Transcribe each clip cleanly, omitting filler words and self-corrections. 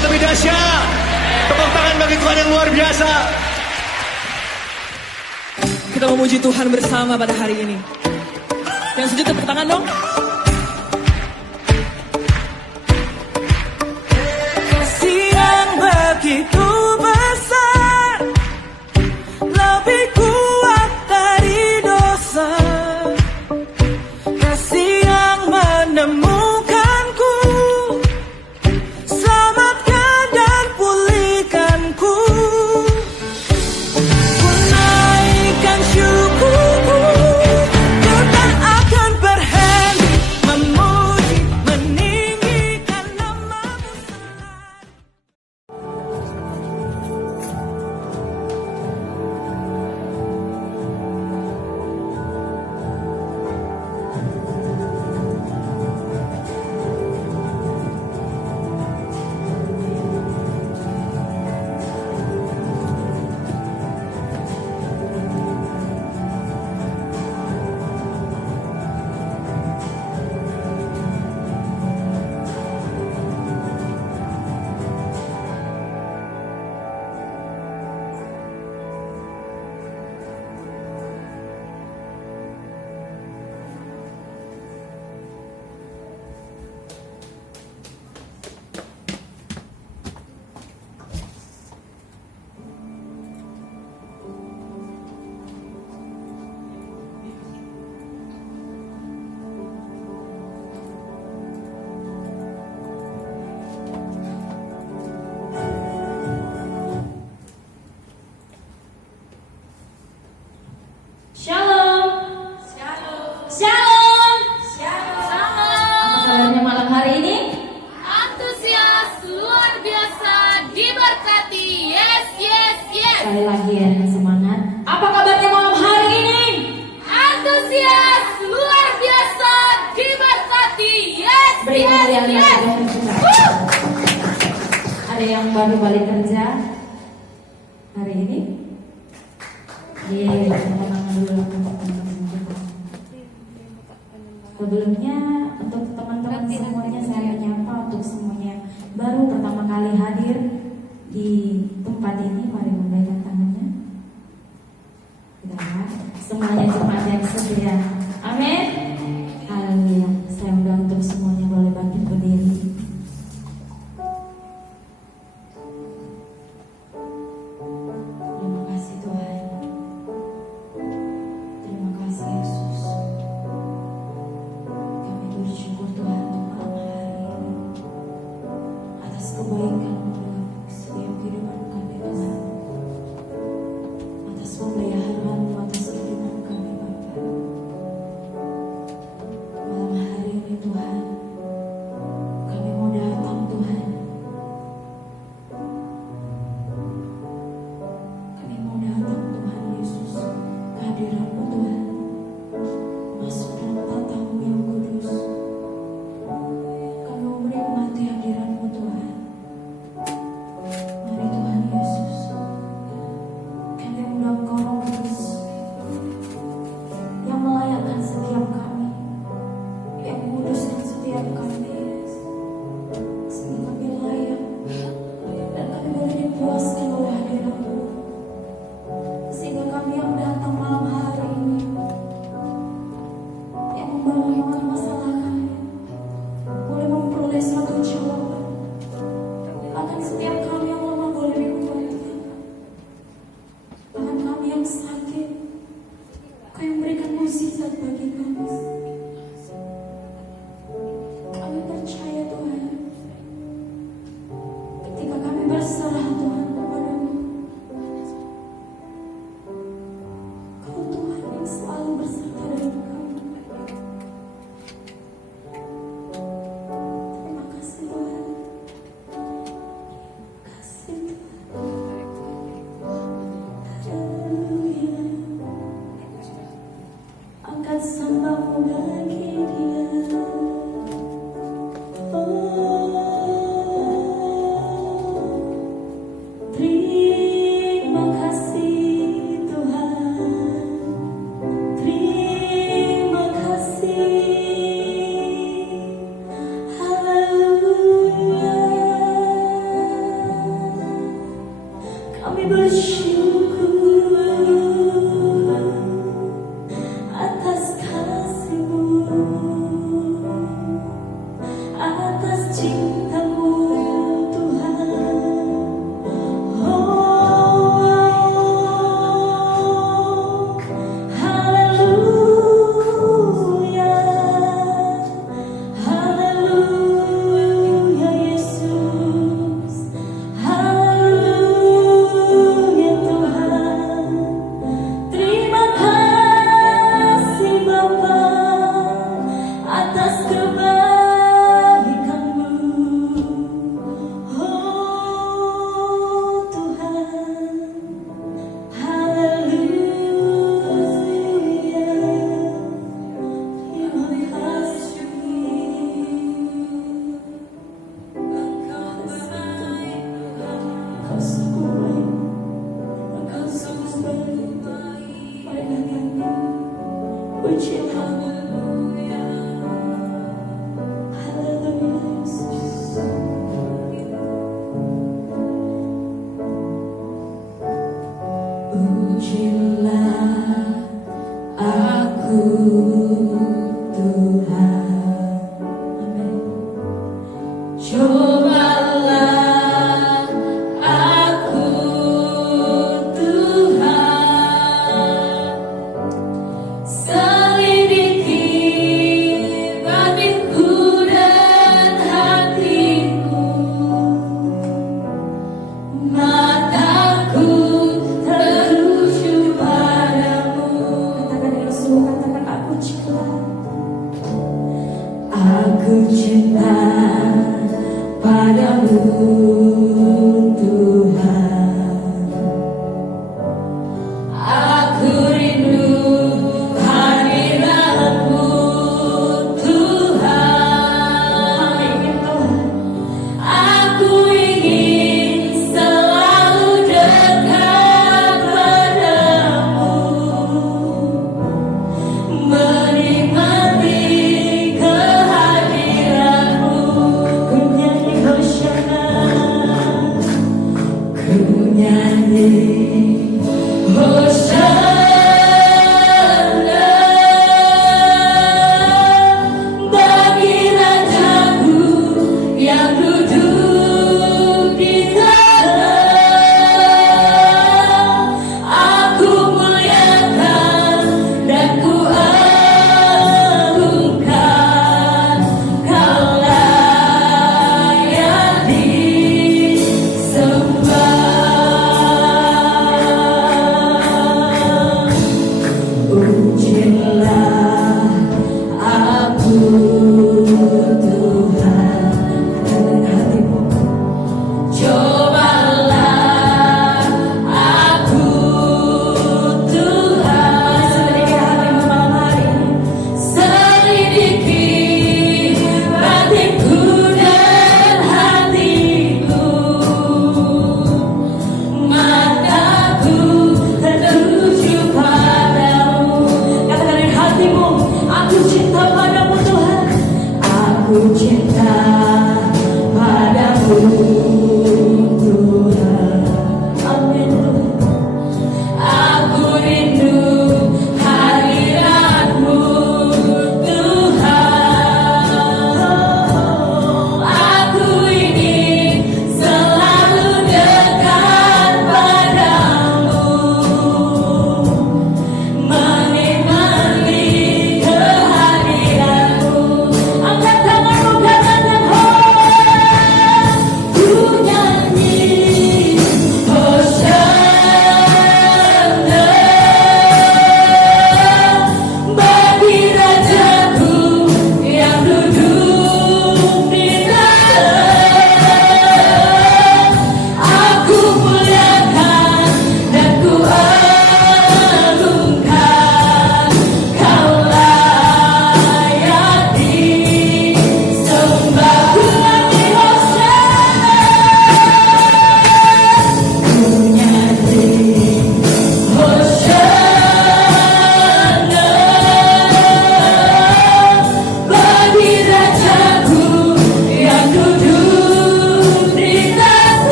yang lebih dahsyat. Tepuk tangan bagi Tuhan yang luar biasa. Kita memuji Tuhan bersama pada hari ini. Yang setuju tepuk tangan dong. Kasih yang begitu besar, lebih kuat dari dosa. Kasih yang menemukanku, selamatkan dan pulihkanku. Ku naikkan syukurku, ku tak akan berhenti memuji, meninggikan nama-Mu selalu. Shalom. Shalom. Apa kabarnya malam hari ini? Antusias, luar biasa, diberkati. Yes, yes, yes. Sekali lagi ya dengan semangat. Apa kabarnya malam hari ini? Antusias, luar biasa, diberkati. Yes, Beri yes, kemuliaan yang yes. sudah terbuka. Ada yang baru balik kerja hari ini? Iya, teman-teman dulu untuk teman-teman kita. Sebelumnya untuk teman-teman semuanya saya menyapa untuk semuanya baru pertama kali hadir di tempat ini, mari memberikan tangannya. Kita semuanya jemaat yang setia. Amin. Haleluya. Saya undang untuk semuanya boleh bangkit berdiri. Terima kasih Tuhan. Terima kasih Yesus. Kami bersyukur Tuhan untuk malam hari ini atas kebaikan-Mu dalam setiap kehidupan kami Tuhan, atas pemeliharaan-Mu atas kehidupan kami Bapa. Malam hari ini Tuhan, kami mau datang Tuhan, kami mau datang Tuhan Yesus, kehadiran-Mu Tuhan, masuk dalam tatamu yang kudus. Kami mau menikmati hadiran-Mu Tuhan. Mari Tuhan Yesus, kami undang Kau Roh Kudus yang melayakkan setiap kami, yang menguduskan setiap kami, sehingga kami layak dan kami boleh dipuaskan oleh hadirat-Mu, sehingga kami yang datang malam hari ini, yang membawa masalah kami, boleh memperoleh suatu jawaban. Bahkan setiap kami yang lemah boleh dikuatkan. Bahkan kami yang sakit, Kau yang memberikan mukjizat bagi kami. Kami percaya Tuhan, ketika kami berserah Tuhan kepada-Mu, Kau Tuhan yang selalu berserta dengan kami. Terima kasih Tuhan. Cobalah aku Tuhan, selidiki batinku dan hatiku, mataku tertuju padamu. Katakan Yesus, katakan aku cinta. Aku cinta padamu Tuhan. Aku rindu hadiratmu Tuhan. Aku ingin selalu dekat padamu, menikmati kehadiranmu. Ku nyanyi Hosana, ku nyanyi Hosana bagi Rajaku yang duduk di sana. Aku muliakan dan ku agungkan, Kau layak disembah.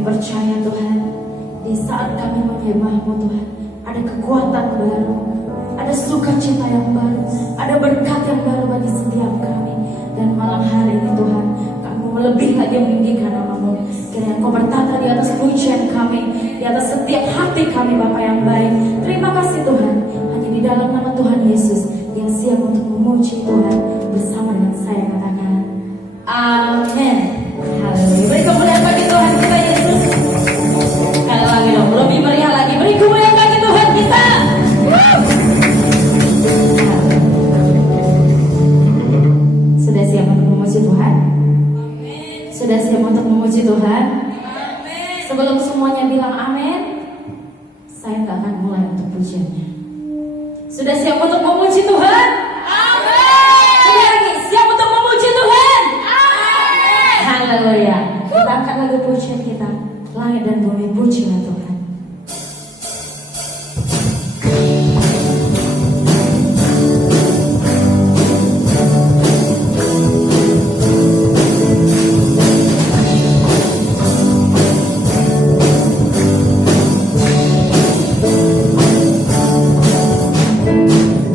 percaya Tuhan, di saat kami menyembah-Mu Tuhan, ada kekuatan baru, ada sukacita yang baru, ada berkat yang baru bagi setiap kami. Dan malam hari ini Tuhan, kami lebih lagi meninggikan nama-Mu. Kiranya Engkau bertata di atas pujian kami, di atas setiap hati kami Bapa yang baik. Terima kasih Tuhan, hanya di dalam nama Tuhan Yesus yang siap untuk memuji Tuhan bersama dengan saya katakan amin. Haleluya. Beri kemuliaan bagi Tuhan kita Yesus. Sekali lagi dong, lebih meriah lagi. Beri kemuliaan bagi Tuhan kita. Sudah siap untuk memuji Tuhan? Sudah siap untuk memuji Tuhan? Sebelum semuanya bilang amin, saya nggak akan mulai untuk pujiannya. Sudah siap untuk memuji Tuhan? Amin. Sekali lagi, siap untuk memuji Tuhan? Amin. Haleluya. Kita angkat lagu pujian kita. Langit dan bumi pujilah Tuhan.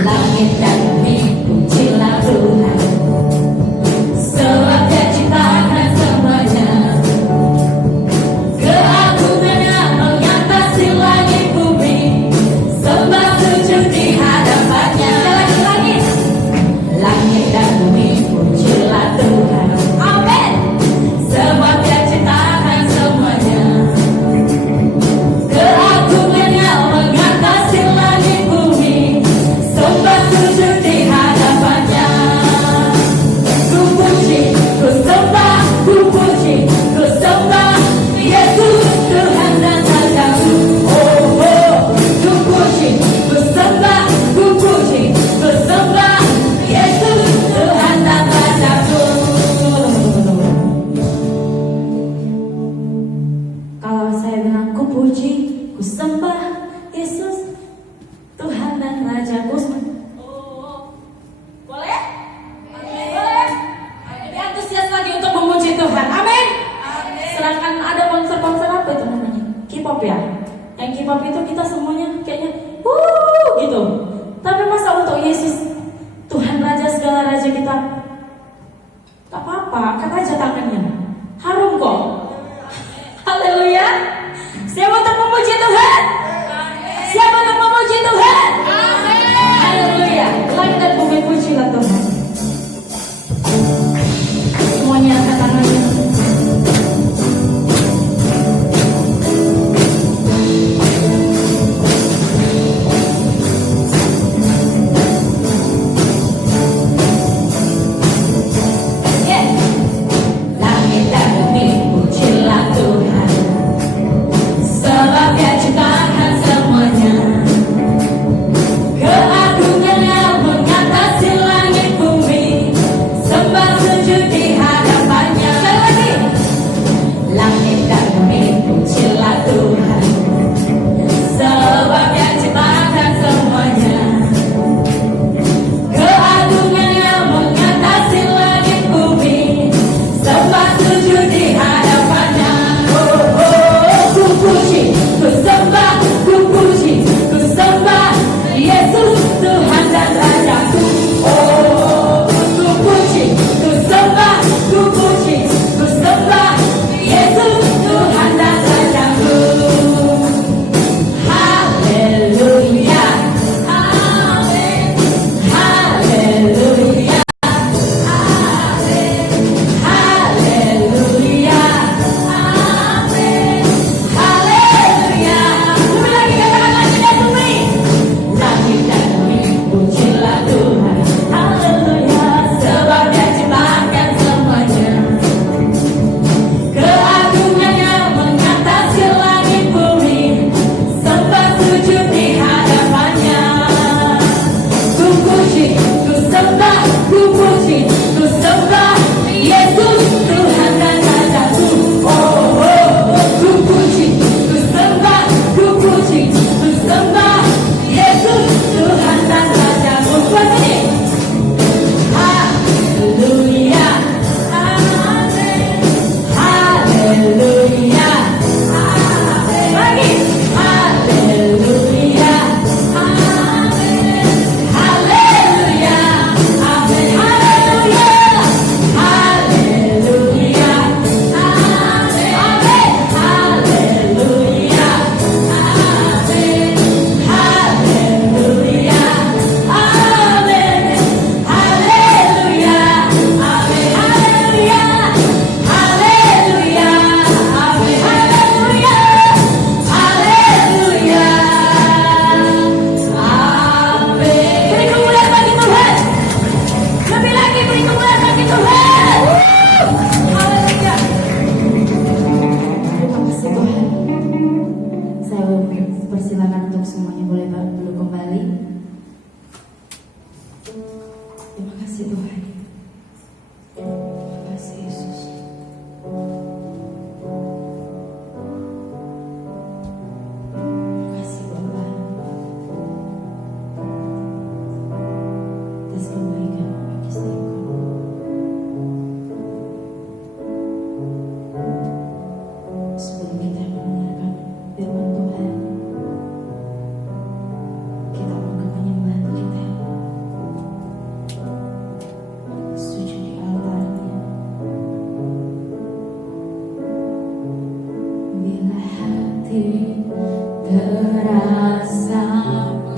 Langit dan bumi pujilah Tuhan, sebab Dia ciptakan semuanya. Keagungannya mengatasi langit bumi, sembah sujud di hadapannya. Lagi-lagi, langit dan bumi pujilah Tuhan, amin. Sebab Dia ciptakan semuanya. Keagungannya mengatasi langit bumi, sembah sujud di hadapannya. Ku puji, ku sembah, ku puji, ku sembah Yesus Tuhan dan Rajaku. Oh, oh. Ku puji, ku sembah, ku puji, ku sembah Yesus Tuhan dan Rajaku. Kalau saya bilang ku puji, ku sembah Yesus Tuhan dan Rajaku. Boleh? Boleh? Lebih antusias lagi untuk memuji Tuhan. Amin. Sedangkan ada konser-konser apa itu namanya? K-pop ya? Yang K-pop itu kita semuanya kayaknya gitu. Tapi masa untuk Yesus Tuhan Raja segala Raja kita, tak apa-apa, angkat aja tangannya. Harum kok. Haleluya. Siap untuk memuji Tuhan? Siap untuk memuji Tuhan? Haleluya. Langit dan bumi pujilah Tuhan. Semuanya angkat tangannya. Langit dan bumi pujilah Tuhan, sebab Dia ciptakan semuanya. Keagungannya mengatasi langit bumi, sembah sujud di hadapannya. Sekali lagi, langit dan bumi pujilah Tuhan, sebab Dia ciptakan semuanya. Keagungannya mengatasi langit bumi, sembah sujud di hadapannya. Oh, oh, ku puji, ku sembah, ku puji, ku sembah Yesus Tuhan dan Rajaku. Oh, ku puji, ku sembah, ku puji, ku sembah Yesus Tuhan dan Rajaku. Haleluya, amin. Haleluya, amin. Haleluya, amin. Haleluya. Bumi lagi, katakan langit dan bumi. Langit dan bumi pujilah Tuhan. Haleluya. Sebab Dia ciptakan semuanya. Keagungannya mengatasi langit bumi, sembah sujud di hadapannya. Ku puji, ku sembah, ku puji, ku sembah Yesus Tuhan dan Rajaku. Oh, oh, ku puji, ku sembah, ku puji, ku sembah Yesus Tuhan dan Rajaku. Buat ini. Haleluya, amin. Haleluya,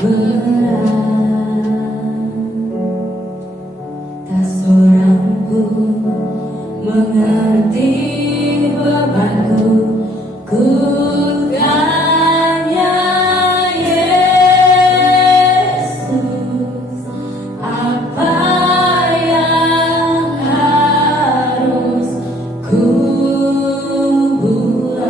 berat. Tak seorang pun mengerti bebanku. Ku tanya Yesus, apa yang harus ku buat?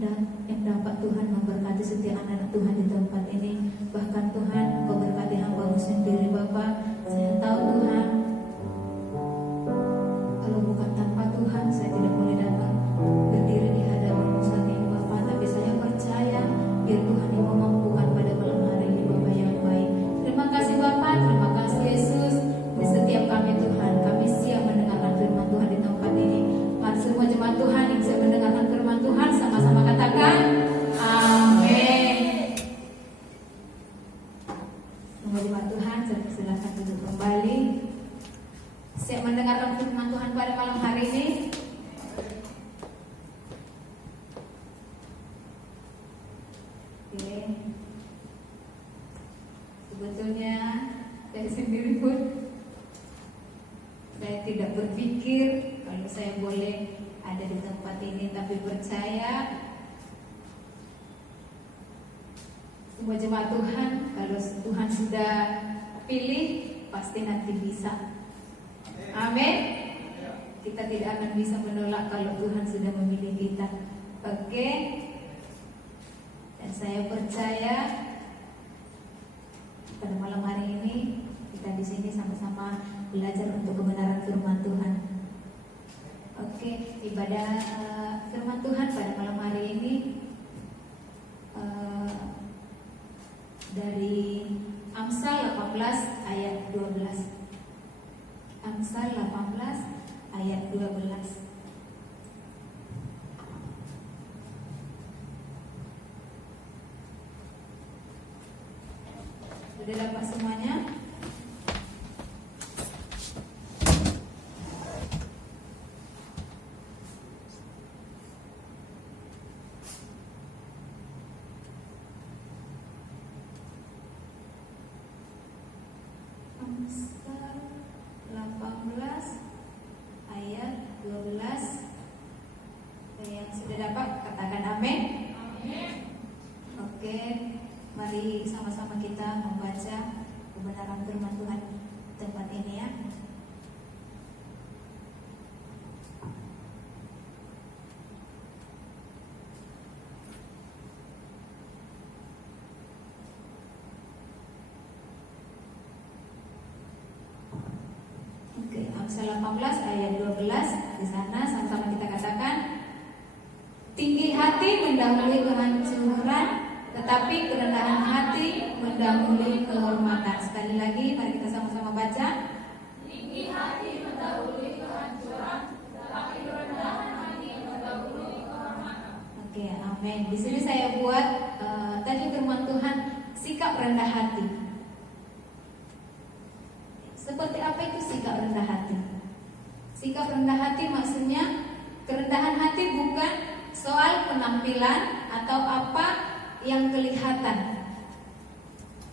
yang dapat Tuhan memberkati setiap anak Tuhan di tempat ini. Bahkan Tuhan Kau berkati hamba-Mu sendiri Bapa. Saya tahu Tuhan, kalau bukan tanpa Tuhan saya tidak boleh datang berdiri di hadapan-Mu saat ini Bapa. Tapi saya percaya biar Tuhan yang memampukan pada malam hari ini Bapa yang baik. Terima kasih Bapa, terima kasih Yesus. Di setiap kami Tuhan, kami siap mendengarkan firman Tuhan di tempat ini. Mari semua jemaat Tuhan yang siap mendengarkan firman Tuhan sama-sama katakan amin. Semua jemaat Tuhan, saya silakan duduk kembali. Siap mendengarkan firman Tuhan pada malam hari ini. Oke. Sebetulnya saya sendiri pun saya tidak berpikir kalau saya boleh ada di tempat ini, tapi percaya semua jemaat Tuhan, kalau Tuhan sudah pilih pasti nanti bisa. Amin. Kita tidak akan bisa menolak kalau Tuhan sudah memilih kita. Oke. Dan saya percaya pada malam hari ini kita di sini sama-sama belajar untuk kebenaran firman Tuhan. Oke, ibadah firman Tuhan pada malam hari ini dari Amsal 18 ayat 12. Amsal 18 ayat 12. Sudah dapat semuanya? Amsal 18 ayat 12. Yang sudah dapat katakan amin. Amin. Oke, mari sama-sama kita membaca kebenaran firman Tuhan tempat ini ya. Oke, Amsal 18 ayat 12. Di sana sama-sama kita katakan, tinggi hati mendahului kehancuran, tetapi kerendahan hati mendahului kehormatan. Sekali lagi, mari kita sama-sama baca. Tinggi hati mendahului kehancuran, tetapi kerendahan hati mendahului kehormatan. Oke, amin. Di sini saya buat tadi firman Tuhan, sikap rendah hati. Seperti apa itu sikap rendah hati? Sikap rendah hati maksudnya kerendahan hati bukan soal penampilan atau apa yang kelihatan,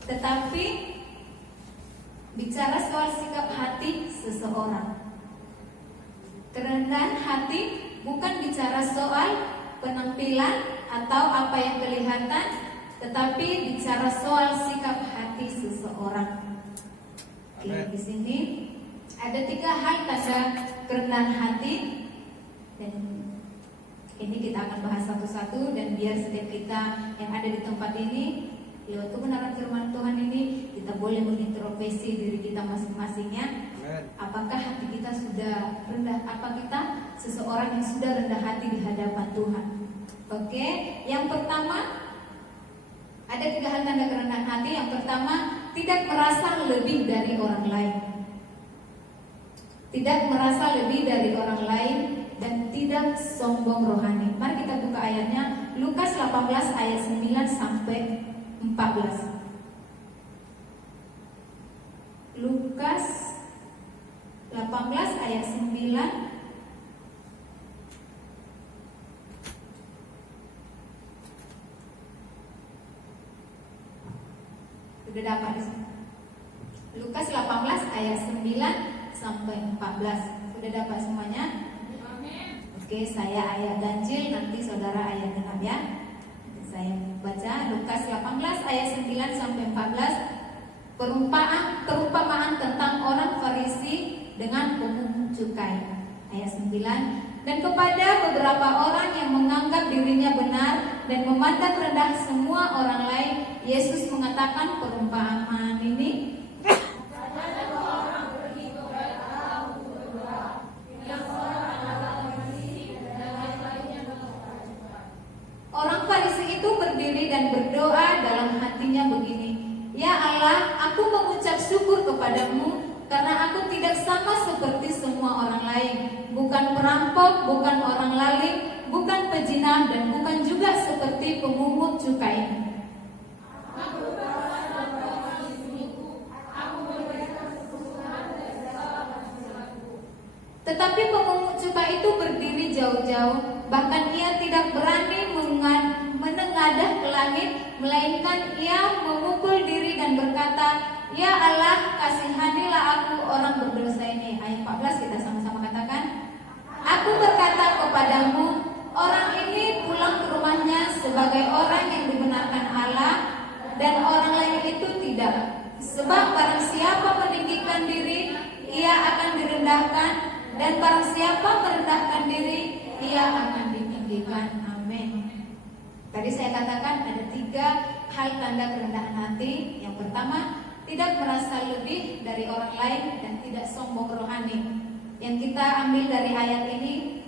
tetapi bicara soal sikap hati seseorang. Kerendahan hati bukan bicara soal penampilan atau apa yang kelihatan, tetapi bicara soal sikap hati seseorang. Oke, di sini ada 3 hal tanda kerendahan hati, dan ini kita akan bahas satu-satu. Dan biar setiap kita yang ada di tempat ini lewat kebenaran firman Tuhan ini kita boleh mengintrospeksi diri kita masing-masingnya. Apakah hati kita sudah rendah? Apa kita seseorang yang sudah rendah hati di hadapan Tuhan? Oke, yang pertama ada 3 hal tanda kerendahan hati. Yang pertama, tidak merasa lebih dari orang lain. Tidak merasa lebih dari orang lain dan tidak sombong rohani. Mari kita buka ayatnya, Lukas 18 ayat 9 sampai 14. Lukas 18 ayat 9 sudah dapat di sini. Lukas 18 ayat 9 sampai 14. Sudah dapat semuanya? Amin. Oke, saya ayat ganjil, nanti saudara ayat genap ya. Nanti saya baca Lukas 18 ayat 9 sampai 14. Perumpamaan tentang orang Farisi dengan pemungut cukai. Ayat 9. Dan kepada beberapa orang yang menganggap dirinya benar dan memandang rendah semua orang lain, Yesus mengatakan perumpamaan ini. Orang Farisi itu berdiri dan berdoa dalam hatinya begini, "Ya Allah, aku mengucap syukur kepadamu karena aku tidak sama seperti semua orang lain, bukan perampok, bukan orang lalim, bukan pezina, dan bukan juga seperti pemungut cukai." Tetapi pemungut cukai itu berdiri jauh-jauh, bahkan ia tidak berani menengadah ke langit, melainkan ia memukul diri dan berkata, "Ya Allah, kasihanilah aku orang berdosa ini." Ayat 14 kita sama-sama katakan, "Aku berkata kepadamu, orang ini pulang ke rumahnya sebagai orang yang dibenarkan Allah, dan orang lain itu tidak. Sebab barang siapa meninggikan diri, ia akan direndahkan, dan barang siapa merendahkan diri, ia akan ditinggikan." Amin. Tadi saya katakan ada 3 hal tanda kerendahan hati. Yang pertama, tidak merasa lebih dari orang lain dan tidak sombong rohani. Yang kita ambil dari ayat ini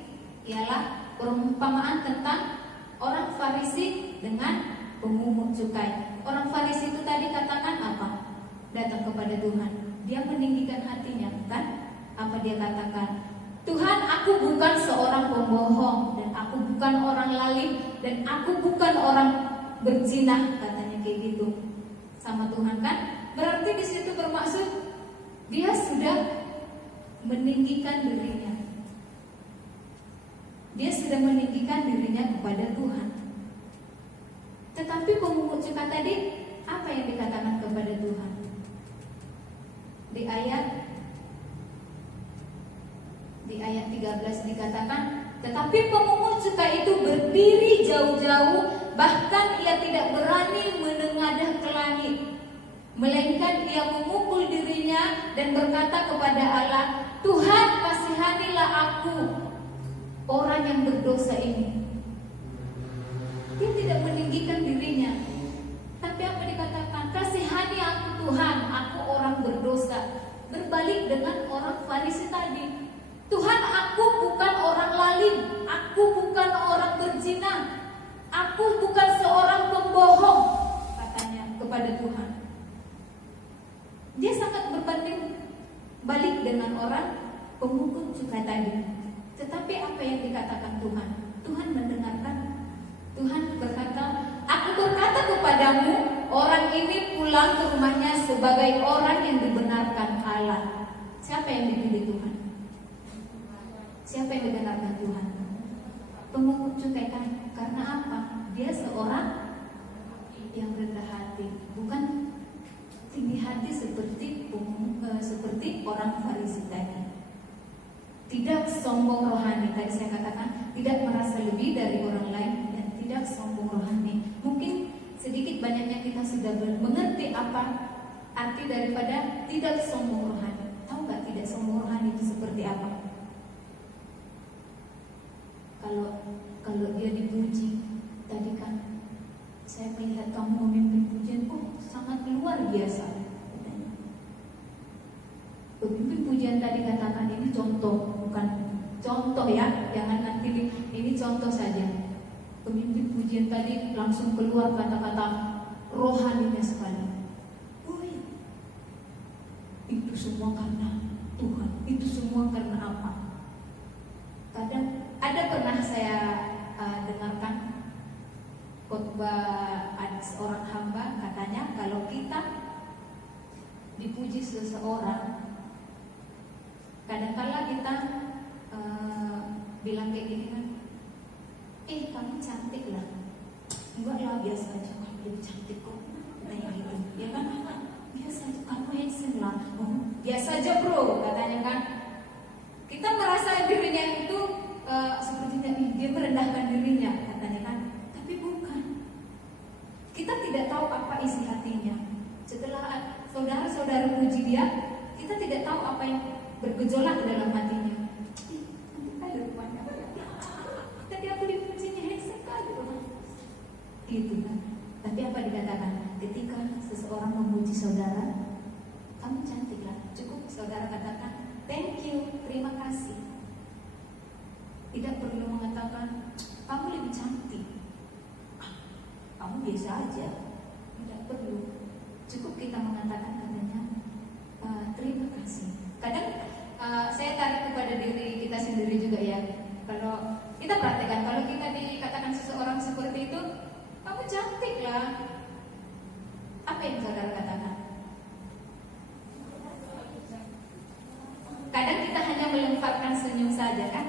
ialah perumpamaan tentang orang Farisi dengan pemungut cukai. Orang Farisi itu tadi katakan apa? Datang kepada Tuhan. Dia meninggikan hatinya, kan? Apa dia katakan? "Tuhan, aku bukan seorang pembohong, dan aku bukan orang lalim, dan aku bukan orang berzina," katanya kayak gitu sama Tuhan, kan? Berarti di situ bermaksud dia sudah meninggikan dirinya. Dia sudah meninggikan dirinya kepada Tuhan. Tetapi pemungut cukai tadi apa yang dikatakan kepada Tuhan? Di ayat 13 dikatakan, "Tetapi pemungut cukai itu berdiri jauh-jauh, bahkan ia tidak berani menengadah ke langit, melainkan ia memukul dirinya dan berkata kepada Allah, 'Tuhan, kasihanilah aku, orang yang berdosa ini.'" Dia tidak meninggikan dirinya, tapi apa dikatakan? "Kasihani aku Tuhan, aku orang berdosa." Berbalik dengan orang Farisi tadi. "Tuhan, aku bukan orang lalim, aku bukan orang berzina, aku bukan seorang pembohong," katanya kepada Tuhan. Dia sangat berbanding balik dengan orang pemungut cukai tadi. Tetapi apa yang dikatakan Tuhan? Tuhan mendengarkan. Tuhan berkata, "Aku berkata kepadamu, orang ini pulang ke rumahnya sebagai orang yang dibenarkan Allah." Siapa yang dipilih Tuhan? Siapa yang dibenarkan Tuhan? Pemungut cukai, kan? Karena apa? Dia seorang yang rendah hati, bukan tinggi hati seperti orang Farisi tadi. Tidak sombong rohani. Tadi saya katakan tidak merasa lebih dari orang lain dan tidak sombong rohani. Mungkin sedikit banyaknya kita sudah mengerti apa arti daripada tidak sombong rohani. Tahu nggak tidak sombong rohani itu seperti apa? Kalau dia dipuji, tadi kan saya melihat kamu memimpin pujian, sangat luar biasa. Pemimpin pujian tadi katakan ini contoh, bukan contoh ya, jangan nanti ini contoh saja. Pemimpin pujian tadi langsung keluar kata-kata rohaninya sekali. Itu semua karena Tuhan, itu semua karena apa? Kadang ada pernah saya dengarkan khotbah ada seorang hamba, katanya kalau kita dipuji seseorang, kadang-kala kita bilang kayak gini kan, kamu cantik lah, enggak lah biasa aja, kamu lebih cantik kok, kayak gitu, ya kan? Biasa aja, kamu handsome lah, biasa aja bro, katanya kan. Kita merasa dirinya itu sepertinya dia merendahkan dirinya, katanya kan. Tapi bukan. Kita tidak tahu apa isi hatinya. Setelah saudara-saudara puji dia, kita tidak tahu apa yang bergejolak dalam hatinya. Tadi aku dipujinya handsome kali, gitu kan. Tapi apa dikatakan? Ketika seseorang memuji saudara, kamu cantik lah. Cukup saudara katakan, thank you, terima kasih. Tidak perlu mengatakan, kamu lebih cantik. Kamu biasa aja. Tidak perlu. Cukup kita mengatakan katanya, terima kasih. Kadang saya tarik kepada diri kita sendiri juga ya. Kalau kita praktekkan, kalau kita dikatakan seseorang seperti itu, kamu cantik lah. Apa yang saudara katakan? Kadang kita hanya melemparkan senyum saja kan?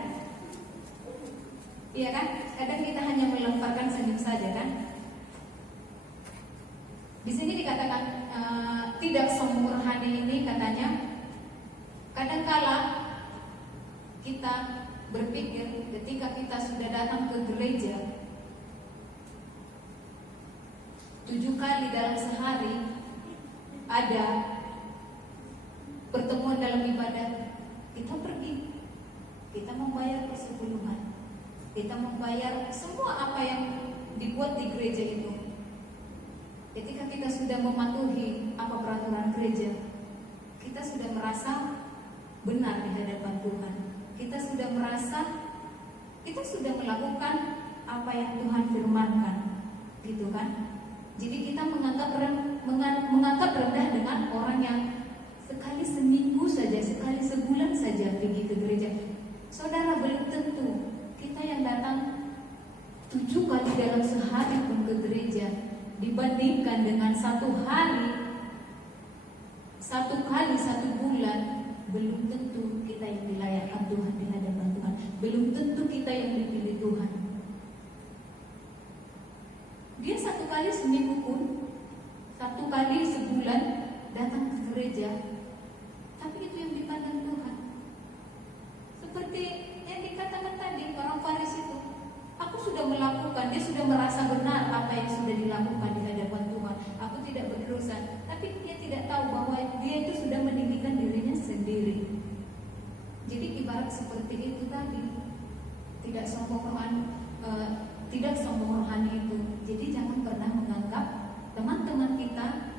Iya kan? Kadang kita hanya melemparkan senyum saja kan? Di sini dikatakan tidak sombong rohani ini katanya, kadangkala kita berpikir ketika kita sudah datang ke gereja 7 kali dalam sehari ada pertemuan dalam ibadah, kita pergi, kita membayar persepuluhan, kita membayar semua apa yang dibuat di gereja itu. Ketika kita sudah mematuhi apa peraturan gereja, kita sudah merasa benar di hadapan Tuhan. Kita sudah merasa kita sudah melakukan apa yang Tuhan firmankan, gitu kan? Jadi kita menganggap rendah dengan orang yang sekali seminggu saja, sekali sebulan saja pergi ke gereja. Saudara, belum tentu kita yang datang 7 kali dalam sehari pun ke gereja dibandingkan dengan 1 hari, 1 kali 1 bulan, belum tentu kita yang dilayakkan Tuhan di hadapan Tuhan. Belum tentu kita yang dipilih Tuhan. Dia 1 kali seminggu pun, 1 kali sebulan datang ke gereja, tapi itu yang dipandang Tuhan. Seperti yang dikatakan tadi orang Farisi itu, aku sudah melakukan, dia sudah merasa benar apa yang sudah dilakukan di hadapan Tuhan. Aku tidak berdosa, tapi dia tidak tahu bahwa dia itu sudah meninggikan dirinya sendiri. Jadi ibarat seperti itu tadi, tidak sombong rohani itu. Jadi jangan pernah menganggap teman-teman kita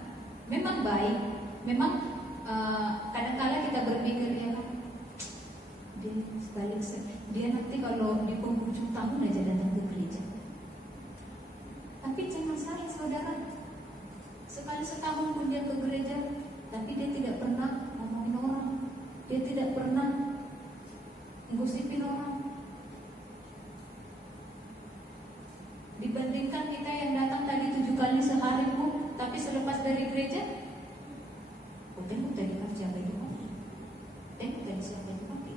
memang baik, memang kadang-kala kita berpikir ya kan, dia sebalik, dia nanti kalau di penghujung tahun aja datang ke gereja. Tapi jangan salah saudara, sekali setahun pun dia ke gereja, tapi dia tidak pernah ngomongin orang, dia tidak pernah menggosipin orang. Dibandingkan kita yang datang tadi 7 kali sehari pun, tapi selepas dari gereja, tengok tadi siapa itu mati, tengok tadi siapa itu mati.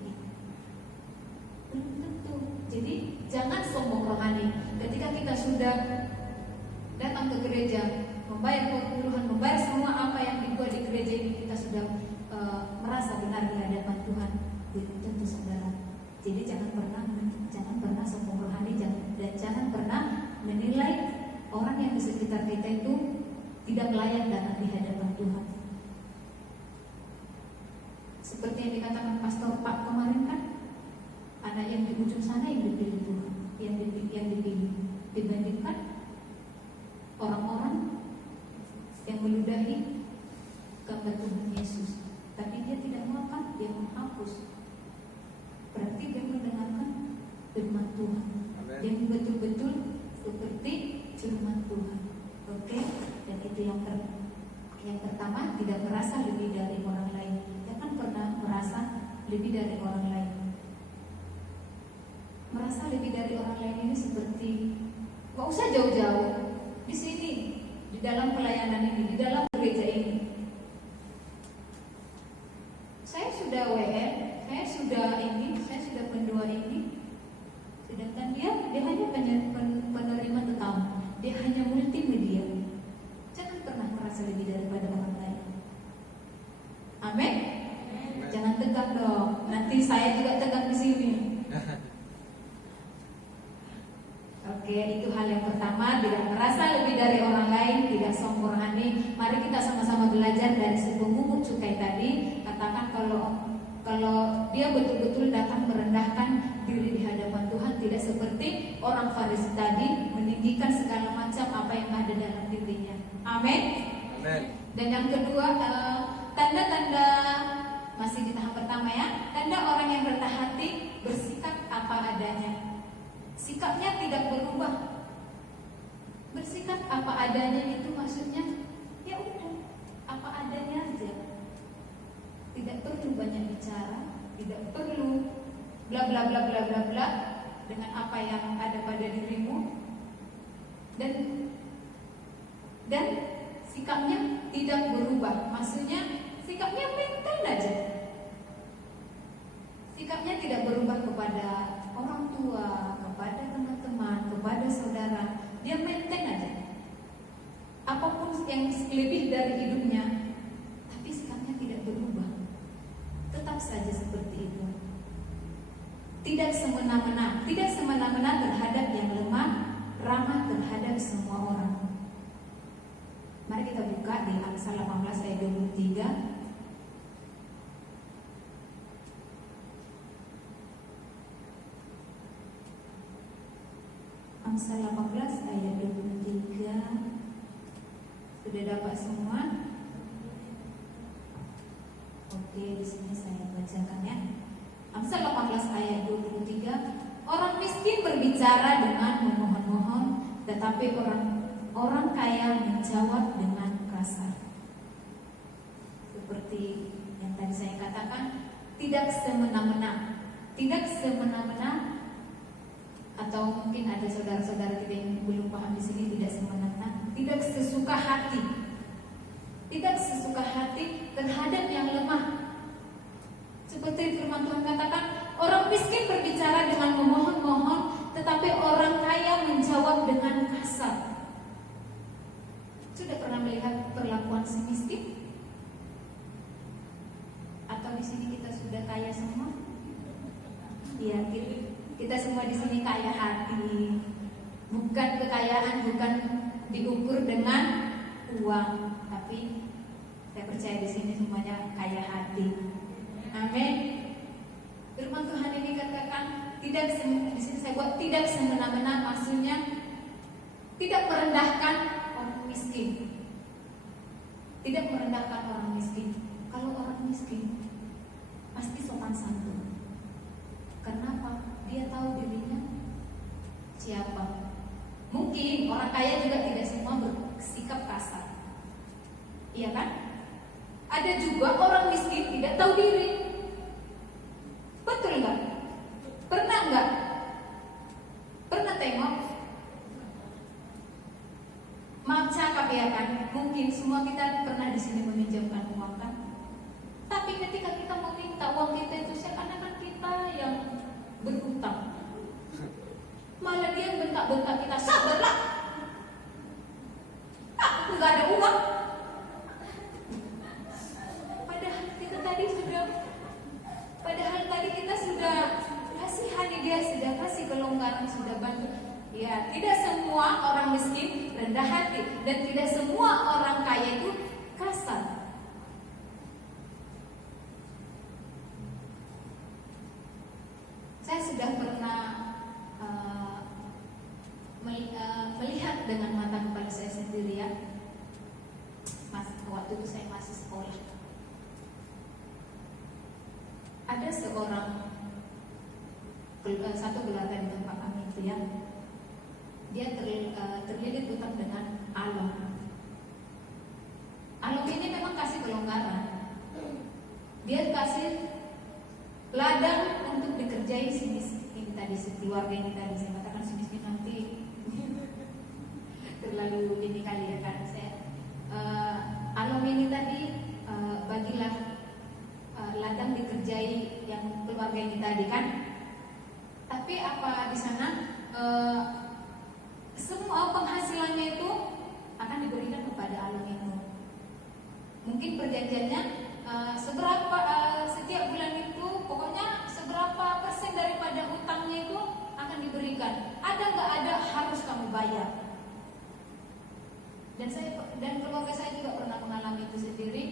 Belum tentu. Jadi jangan sombong rohani. Ketika kita sudah datang ke gereja, membayar penguluhan, membayar semua apa yang dibuat di gereja ini, kita sudah merasa benar di hadapan Tuhan. Belum tentu saudara. Jadi jangan pernah sombong rohani, dan jangan pernah menilai orang yang di sekitar kita itu tidak layak datang di hadapan Tuhan. Seperti yang dikatakan Pastor Pak kemarin kan, anak yang di ujung sana yang dipilih Tuhan, yang dipilih dibandingkan orang-orang yang meludahi gambar Tuhan Yesus, tapi dia tidak makan, dia menghapus. Berarti dia mendengarkan firman Tuhan. Dia betul-betul seperti firman Tuhan. Oke? Dan itu yang pertama, tidak merasa lebih dari orang lain. Jangan pernah merasa lebih dari orang lain. Merasa lebih dari orang lain ini seperti, gak usah jauh-jauh, di sini, di dalam pelayanan ini, di dalam gereja ini. Saya sudah WN, saya sudah pendoa ini, sedangkan dia hanya penerima tetamu, dia hanya multimedia. Jangan pernah merasa lebih daripada orang lain. Amin. Jangan tegak dong, nanti saya juga tegak di sini. Oke, itu hal yang pertama, tidak merasa lebih dari orang lain, tidak sombong rohani. Mari kita sama-sama belajar dari si pemungut cukai tadi. Katakan kalau dia betul-betul datang merendahkan diri di hadapan hadapan Tuhan, tidak seperti orang Farisi tadi meninggikan segala macam apa yang ada dalam dirinya. Amin. Amen. Dan yang kedua, tanda-tanda masih di tahap pertama ya. Tanda orang yang rendah hati bersikap apa adanya. Sikapnya tidak berubah. Bersikap apa adanya itu maksudnya ya udah apa adanya aja. Tidak perlu banyak bicara, tidak perlu bla bla bla bla bla bla dengan apa yang ada pada dirimu. Dan sikapnya tidak berubah. Maksudnya sikapnya maintain aja. Sikapnya tidak berubah kepada orang tua, kepada teman-teman, kepada saudara. Dia maintain aja. Apapun yang lebih dari hidupnya, tapi sikapnya tidak berubah. Tetap saja seperti itu. Tidak semena-mena terhadap yang lemah, ramah terhadap semua orang. Mari kita buka di Amsal 18 ayat 23. Amsal 18 ayat 23. Sudah dapat semua? Oke, di sini saya bacakan ya. Amsal 18 ayat 23. Orang miskin berbicara dengan memohon-mohon, tetapi orang kaya menjawab dengan kasar. Seperti yang tadi saya katakan, tidak semena-mena. Tidak semena-mena, atau mungkin ada saudara-saudara kita yang belum paham di sini, tidak semena-mena, tidak sesuka hati. Tidak sesuka hati terhadap yang lemah. Seperti firman Tuhan katakan, orang miskin berbicara dengan memohon-mohon, tetapi orang kaya menjawab dengan kasar. Sudah pernah melihat perlakuan si miskin? Atau di sini kita sudah kaya semua? Iya, kita semua di sini kaya hati. Bukan kekayaan, bukan diukur dengan uang, tapi saya percaya di sini semuanya kaya hati. Amin. Firman Tuhan ini katakan tidak di sini saya buat tidak semena-mena, maksudnya tidak merendahkan orang miskin. Tidak merendahkan orang miskin. Kalau orang miskin pasti sopan santun. Kenapa? Dia tahu dirinya siapa. Mungkin orang kaya juga tidak semua bersikap kasar. Iya kan? Ada juga orang miskin tidak tahu diri. Betul nggak? Pernah nggak? Pernah tengok? Maaf cakap ya kan? Mungkin semua kita pernah di sini meminjamkan uang kan? Tapi ketika kita mau minta uang kita itu seakan-akan kita yang berutang. Malah dia bentak-bentak kita, sabarlah. Aku nggak ada uang. Padahal tadi kita sudah kasihani dia, sudah kasih kelonggaran, sudah bantu. Ya, tidak semua orang miskin rendah hati dan tidak semua orang kaya itu kasar. Saya sudah pernah melihat dengan mata kepala saya sendiri ya. Waktu itu saya masih sekolah. Ada satu keluarga di tempat kami itu ya, dia terlilit utang dengan Alom. Alom ini memang kasih kelonggaran. Dia kasih ladang untuk dikerjai si miskin tadi, si keluarga ini tadi. Saya katakan si miskin nanti terlalu ini kali ya kan. Alom ini tadi bagilah ladang dikerjai yang keluarga ini tadi kan. Tapi apa di sana semua penghasilannya itu akan diberikan kepada Alom itu. Mungkin perjanjiannya seberapa setiap bulan itu pokoknya seberapa persen daripada utangnya itu akan diberikan. Ada nggak ada harus kamu bayar. Dan keluarga saya juga pernah mengalami itu sendiri.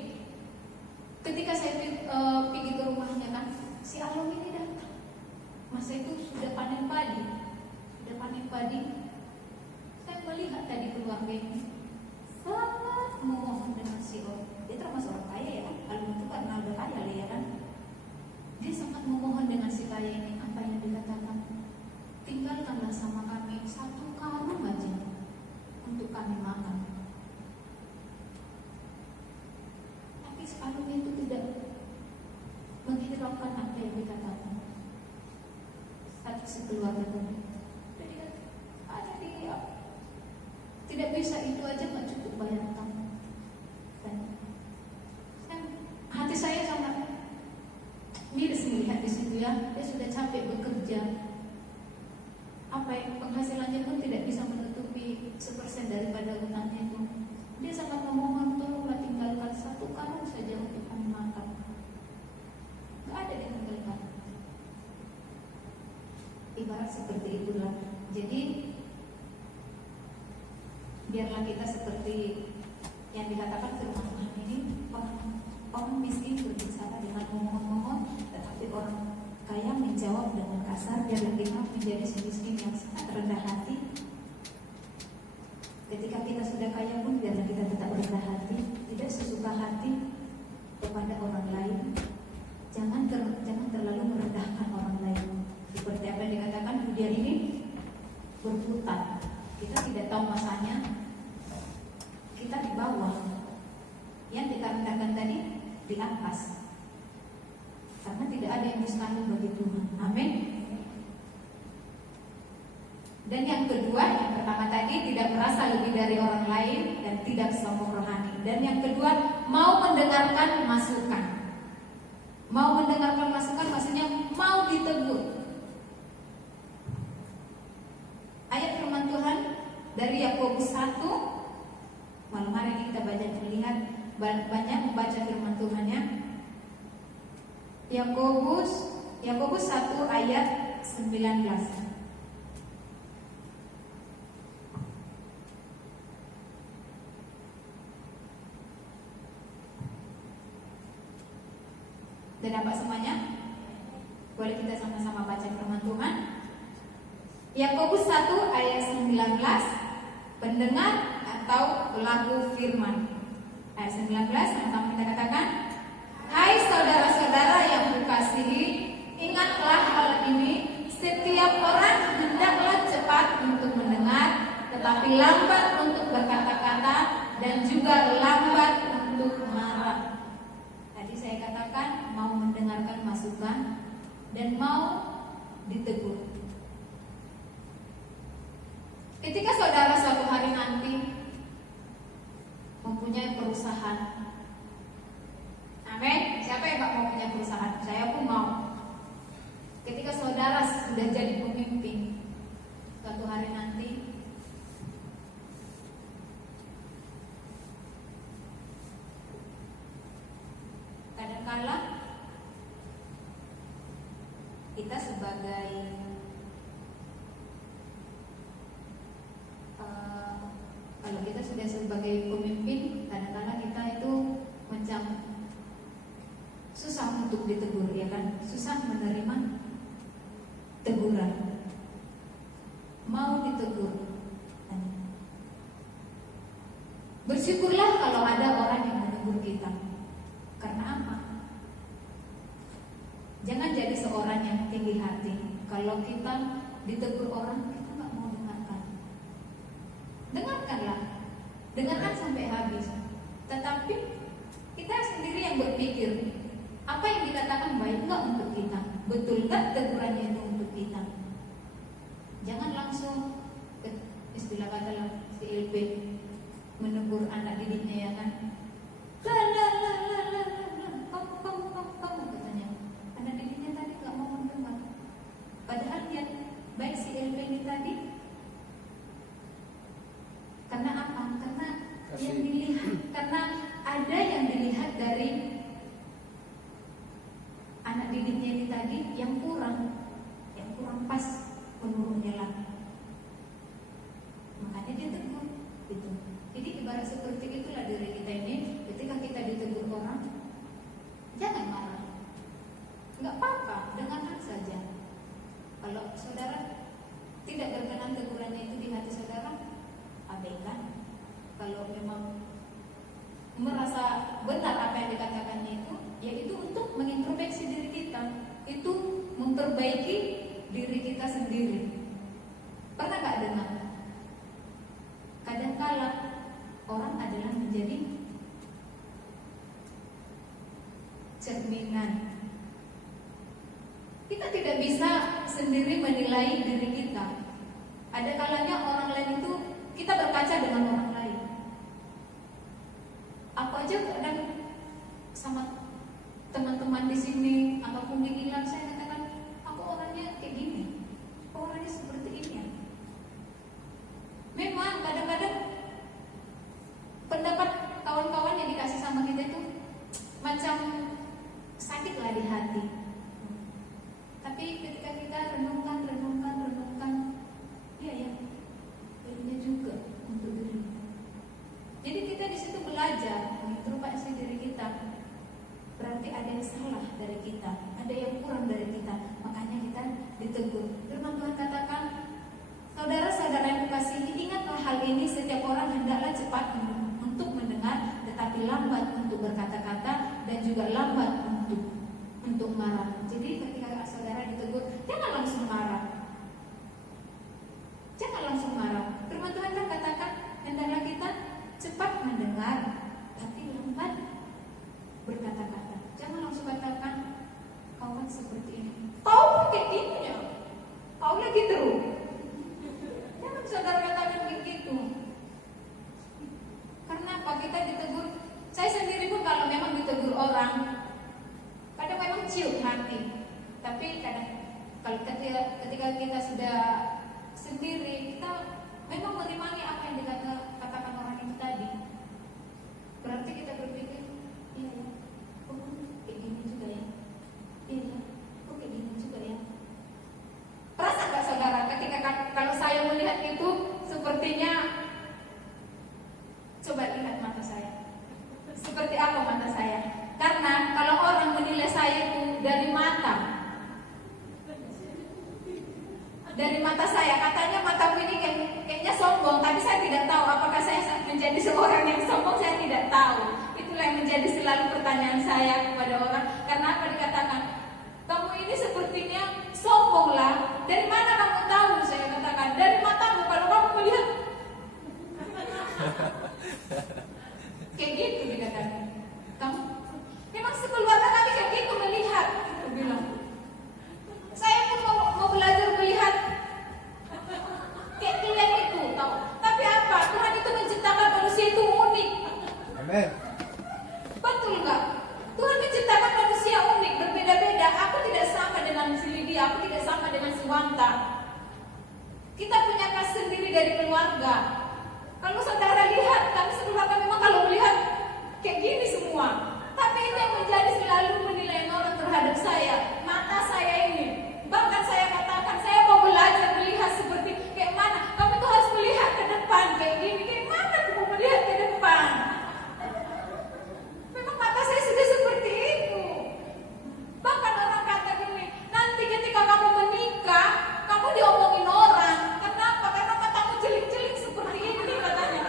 Ketika saya pergi ke rumahnya kan, si Alom ini datang. masa itu sudah panen padi, saya melihat tadi keluarga ini sangat memohon dengan si orang. Dia termasuk orang kaya ya kan, kalau itu karena udah kaya lah ya kan. Dia sangat memohon dengan si kaya ini, apa yang dikatakan, tinggalkanlah sama kami 1 karung aja untuk kami makan. Tapi sekarungnya itu tidak menghiraukan apa yang dikatakan. Satu sekeluarga tadi, jadi ada dia tidak bisa, itu aja nggak cukup bayar kamu. Dan hati saya sangat miris melihat di situ ya. Dia sudah capek bekerja, apa yang penghasilannya pun tidak bisa menutupi 1% daripada utangnya itu. Dia sangat memohon, tolonglah tinggalkan 1 karung saja untuk kami makan. Gak ada yang tinggalkan. Ibarat seperti itulah. Jadi biarlah kita seperti yang dikatakan firman Tuhan ini, orang miskin berbicara dengan memohon-mohon, tetapi orang kaya menjawab dengan kasar. Biarlah kita menjadi si miskin yang sangat rendah hati. Ketika kita sudah kaya pun biarlah kita tetap rendah hati, tidak sesuka hati kepada orang lain. Jangan terlalu merendahkan orang lain. Seperti apa yang dikatakan, dunia ini berputar. Kita tidak tahu masanya, kita di bawah. Yang kita rendahkan tadi di atas. Karena tidak ada yang mustahil bagi Tuhan. Amin. Dan yang kedua, yang pertama tadi, tidak merasa lebih dari orang lain dan tidak sombong rohani. Dan yang kedua, mau mendengarkan masukan. Mau mendengarkan masukan maksudnya mau ditegur. Ayat firman Tuhan dari Yakobus 1. Malam hari ini kita banyak membaca firman Tuhannya. Yakobus 1 ayat 19. Dan dapat semuanya? Boleh kita sama-sama baca firman Tuhan. Yakobus 1 ayat 19, pendengar atau pelaku firman. Ayat 19 sama-sama kita katakan, hai saudara-saudara yang kukasihi, ingatlah hal ini, setiap orang hendaklah cepat untuk mendengar, tetapi lambat untuk berkata-kata dan juga lambat untuk marah. Tadi saya katakan mau mendengarkan masukan dan mau ditegur. Ketika saudara suatu hari nanti mempunyai perusahaan, amin. Siapa yang gak mau punya perusahaan? Saya pun mau. Ketika saudara sudah jadi pemimpin, suatu hari nanti kadangkala kita sebagai kalau kita sudah sebagai pemimpin, kadang-kadang kita itu macam susah untuk ditegur, ya kan? Susah menerima teguran. Mau ditegur. Bersyukurlah kalau ada orang yang menegur kita. Karena apa? Jangan jadi seorang yang tinggi hati. Kalau kita ditegur orang, kita nggak mau dengarkan. Dengarkanlah, dengarkan sampai habis. Tetapi kita sendiri yang berpikir, apa yang dikatakan baik nggak untuk kita? Betul nggak tegurannya itu untuk kita? Jangan langsung istilah kata si LP menegur anak didiknya, ya kan? Kamu katanya. Anak didiknya tadi nggak mau mendengar. Padahal dia baik si LP ini tadi. Karena apa? Karena yang dilihat, karena ada yang dilihat dari anak didiknya ini tadi yang kurang pas menurunnya lah. Makanya dia tegur, gitu. Jadi ibarat seperti itulah diri kita ini. Ketika kita ditegur orang, jangan marah. Nggak apa-apa, dengarkan saja. kalau memang merasa benar apa yang dikatakannya itu, yaitu untuk mengintrospeksi diri kita, itu memperbaiki diri kita sendiri. Pernah nggak dengar? Kadangkala orang adalah menjadi cerminan. Kita tidak bisa sendiri menilai diri kita. Ada kalanya orang lain itu kita berkaca dengan orang lain. Aku aja kadang sama teman-teman di sini ataupun di Gilang, saya katakan aku orangnya kayak gini, aku orangnya seperti ini. Memang kadang-kadang pendapat kawan-kawan yang dikasih sama kita itu macam sakitlah di hati. Tapi ketika kita renungkan, iya ya, benar juga untuk diri. Jadi kita di situ belajar mengintrospeksi diri kita. Berarti ada yang salah dari kita, ada yang kurang dari kita. Makanya kita ditegur. Firman Tuhan katakan, saudara-saudara yang kukasihi, ingatlah hal ini, setiap orang hendaklah cepat untuk mendengar, tetapi lambat untuk berkata-kata, dan juga lambat untuk marah. Jadi ketika saudara ditegur, jangan langsung marah. Jangan langsung marah. Firman Tuhan kan katakan, hendaklah kita cepat mendengar, tapi lambat berkata-kata. Jangan langsung katakan, kau kan seperti ini, kau pun kayak gini ya, kau lagi terus. Jangan saudara katakan begitu. Karena apa? Kita ditegur. Saya sendiri pun kalau memang ditegur orang, kadang memang ciut hati. Tapi kadang kalau ketika kita sudah sendiri, kita memang menerima apa yang dikatakan orang itu tadi. Berarti kita berpikir, iya ya, kok kayak gini juga ya, iya ya, kok kayak gini juga ya. Perasa nggak saudara ketika kalau saya melihat itu sepertinya, coba lihat mata saya, seperti apa mata saya? Karena kalau orang menilai saya itu dari mata saya, katanya mataku ini kayaknya sombong, tapi saya tidak tahu apakah saya menjadi seorang yang sombong, saya tidak tahu. Itulah yang menjadi selalu pertanyaan saya kepada orang. Karena apa dikatakan, kamu ini sepertinya sombong lah. Dari mana kamu tahu? Saya katakan, dari matamu. Kalau kamu melihat kayak gitu dikatakan, kamu memang sekeluarga kami kayak gitu melihat. Aku bilang, saya pun mau belajar melihat kayak kalian itu, tahu. Tapi apa? Tuhan itu menciptakan manusia itu unik. Amin. Betul nggak? Tuhan menciptakan manusia unik, berbeda-beda. Aku tidak sama dengan si Lydia, aku tidak sama dengan si Wanta. Kita punya khas sendiri dari keluarga. Kalau saudara lihat, kami sekeluarga memang kalau melihat kayak gini semua. Tapi itu yang menjadi selalu menilai orang terhadap saya, mata saya ini. Bahkan saya katakan, saya mau belajar melihat seperti kayak mana. Kamu tuh harus melihat ke depan kayak gini. Kayak mana aku mau melihat ke depan? Memang mata saya sudah seperti itu. Bahkan orang kata gini, nanti ketika kamu menikah, kamu diomongin orang. Kenapa? Karena matamu jeling-jeling seperti ini katanya.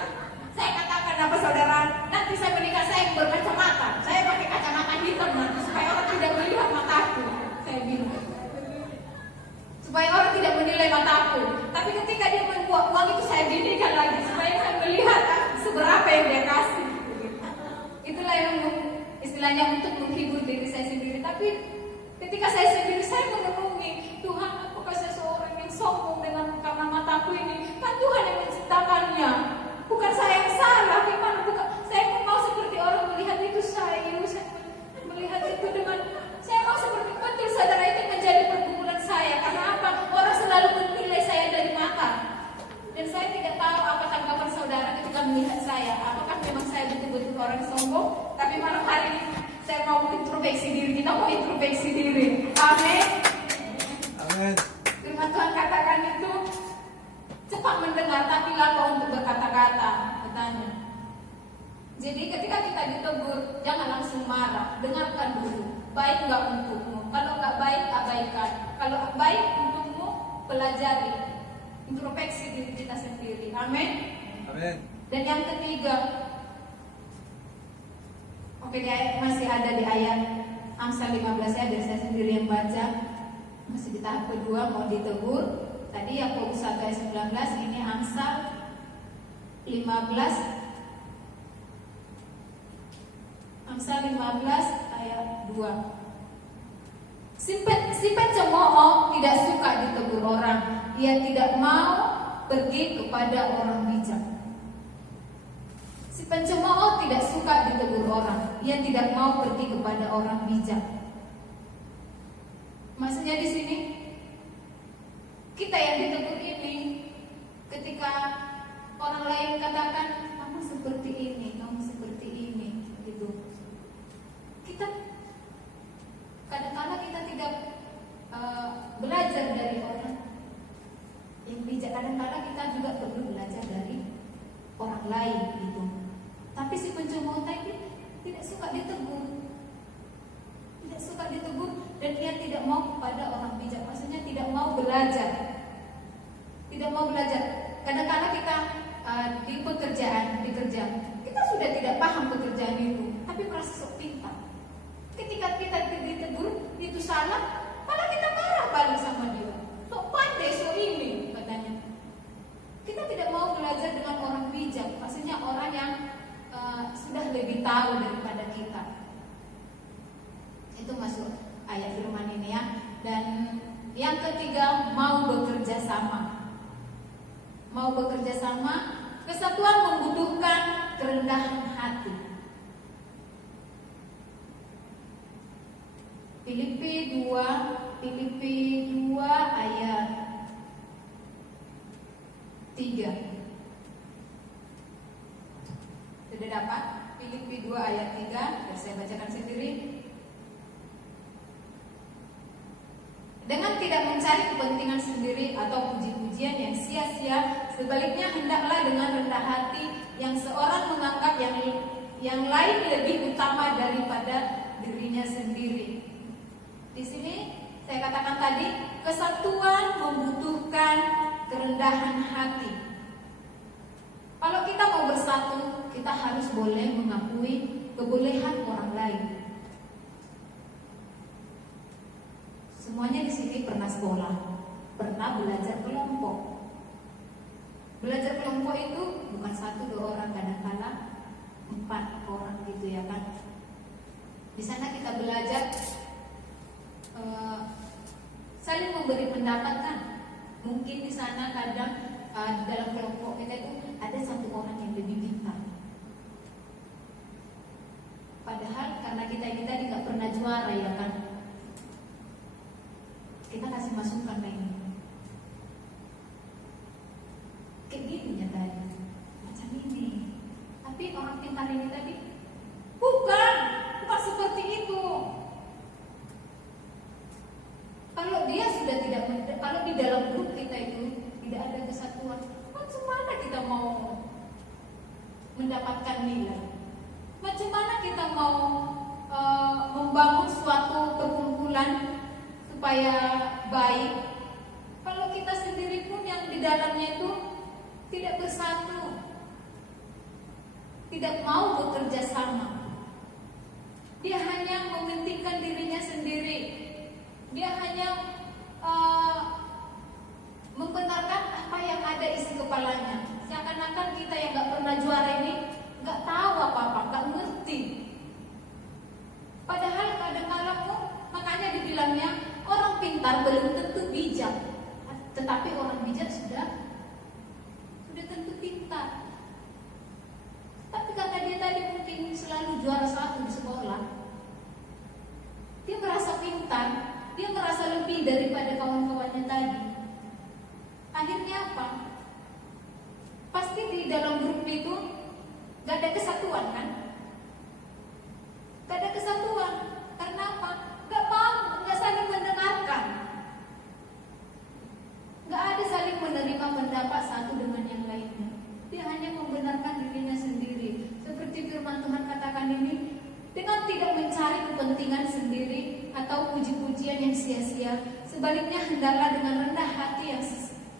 Saya katakan, apa saudara? Nanti saya menikah, saya berkacamata. Saya pakai kacamata hitam nanti supaya orang tidak melihat mataku. Saya bilang, supaya orang tidak menilai mataku. Tapi ketika dia membuat uang itu, saya ginikan lagi supaya dia melihat seberapa yang dia kasih. Itulah yang istilahnya untuk menghibur diri saya sendiri. Tapi ketika saya sendiri, saya merenungi, Tuhan, apakah saya seorang yang sombong dengan karena mataku ini? Kan Tuhan yang menciptakannya, bukan saya yang salah. Gimana? Bukan saya pun mau seperti orang melihat itu saya melihat itu dengan saya mau seperti betul saudara, itu menjadi pergumulan saya. Karena apa? Orang selalu menilai saya dari mata. Dan saya tidak tahu apa tanggapan saudara ketika melihat saya. Apakah memang saya betul-betul orang sombong? Tapi malam hari ini saya mau introspeksi diri. Kita mau introspeksi diri. Amin. Amin. Firman Tuhan katakan itu, cepat mendengar tapi lambat untuk berkata-kata. Katanya. Jadi ketika kita ditegur, jangan langsung marah. Dengarkan dulu. Baik nggak untukmu? Kalau nggak baik, abaikan. Kalau baik untukmu, pelajari. Introspeksi diri kita sendiri. Amin. Amin. Dan yang ketiga, oke, masih ada di ayat Amsal 15 ya, dari saya sendiri yang baca. Masih di tahap kedua, mau ditegur. Tadi Yakobus 1 ayat 19, ini Amsal 15. Amsal 15 ayat 2. Si pencemooh tidak suka ditegur orang, ia tidak mau pergi kepada orang bijak. Si pencemooh tidak suka ditegur orang, ia tidak mau pergi kepada orang bijak. Maksudnya di sini, kita yang ditegur ini, ketika orang lain katakan kamu seperti ini, kamu seperti ini, gitu. Kita kadang-kadang kita tidak belajar dari orang yang bijak. Kadang-kadang kita juga perlu belajar dari orang lain, gitu. Tapi si pencemooh tadi tidak suka ditegur, tidak suka ditegur, dan dia tidak mau kepada orang bijak. Maksudnya tidak mau belajar, tidak mau belajar. Kadang-kadang kita di pekerjaan, kita sudah tidak paham pekerjaan itu, tapi merasa sok pintar. Ketika kita ditegur itu salah, malah kita marah balik sama dia. Sok pandai, sok ini katanya. Kita tidak mau belajar dengan orang bijak, maksudnya orang yang sudah lebih tahu daripada kita. Itu masuk ayat firman ini ya. Dan yang ketiga, mau bekerja sama. Mau bekerja sama, kesatuan membutuhkan kerendahan hati. Filipi 2 ayat 3. Sudah dapat? Filipi 2 ayat 3. Biar saya bacakan sendiri. Dengan tidak mencari kepentingan sendiri atau puji-pujian yang sia-sia, sebaliknya hendaklah dengan rendah hati yang seorang menganggap yang lain lebih utama daripada dirinya sendiri. Di sini saya katakan tadi, kesatuan membutuhkan kerendahan hati. Kalau kita mau bersatu, kita harus boleh mengakui kebolehan orang lain. Semuanya di sini pernah sekolah, pernah belajar kelompok. Belajar kelompok itu bukan 1-2 orang, kadang-kadang 4 orang gitu ya kan. Di sana kita belajar saling memberi pendapat kan. Mungkin di sana kadang di dalam kelompok kita itu ada 1 orang yang lebih pintar. Padahal karena kita ini tadi nggak pernah juara ya kan, kita kasih masukan ini. Kayak gini ya tadi, macam ini. Tapi orang pintar ini tadi bukan seperti itu. Kalau dia sudah tidak, kalau di dalam grup kita itu tidak ada kesatuan, macam mana kita mau mendapatkan nilai? Macam mana kita mau membangun suatu perkumpulan supaya baik? Kalau kita sendiri pun yang di dalamnya itu tidak bersatu, tidak mau bekerja sama, dia hanya mementingkan dirinya sendiri. Dia hanya membenarkan apa yang ada isi kepalanya. Seakan-akan kita yang gak pernah juara ini gak tahu apa-apa, gak ngerti. Padahal kadang-kadang makanya dibilangnya orang pintar belum tentu bijak, tetapi orang bijak sudah tentu pintar. Tapi karena dia tadi mungkin selalu juara 1 di sekolah, dia merasa pintar, dia merasa lebih daripada kawan-kawannya tadi. Akhirnya apa? Pasti di dalam grup itu gak ada kesatuan kan? Gak ada kesatuan. Karena apa? Gak mau, gak saling mendengarkan. Gak ada saling menerima pendapat satu dengan yang lainnya. Dia hanya membenarkan dirinya sendiri. Seperti firman Tuhan katakan ini, dengan tidak mencari kepentingan sendiri atau puji-pujian yang sia-sia, sebaliknya hendaklah dengan rendah hati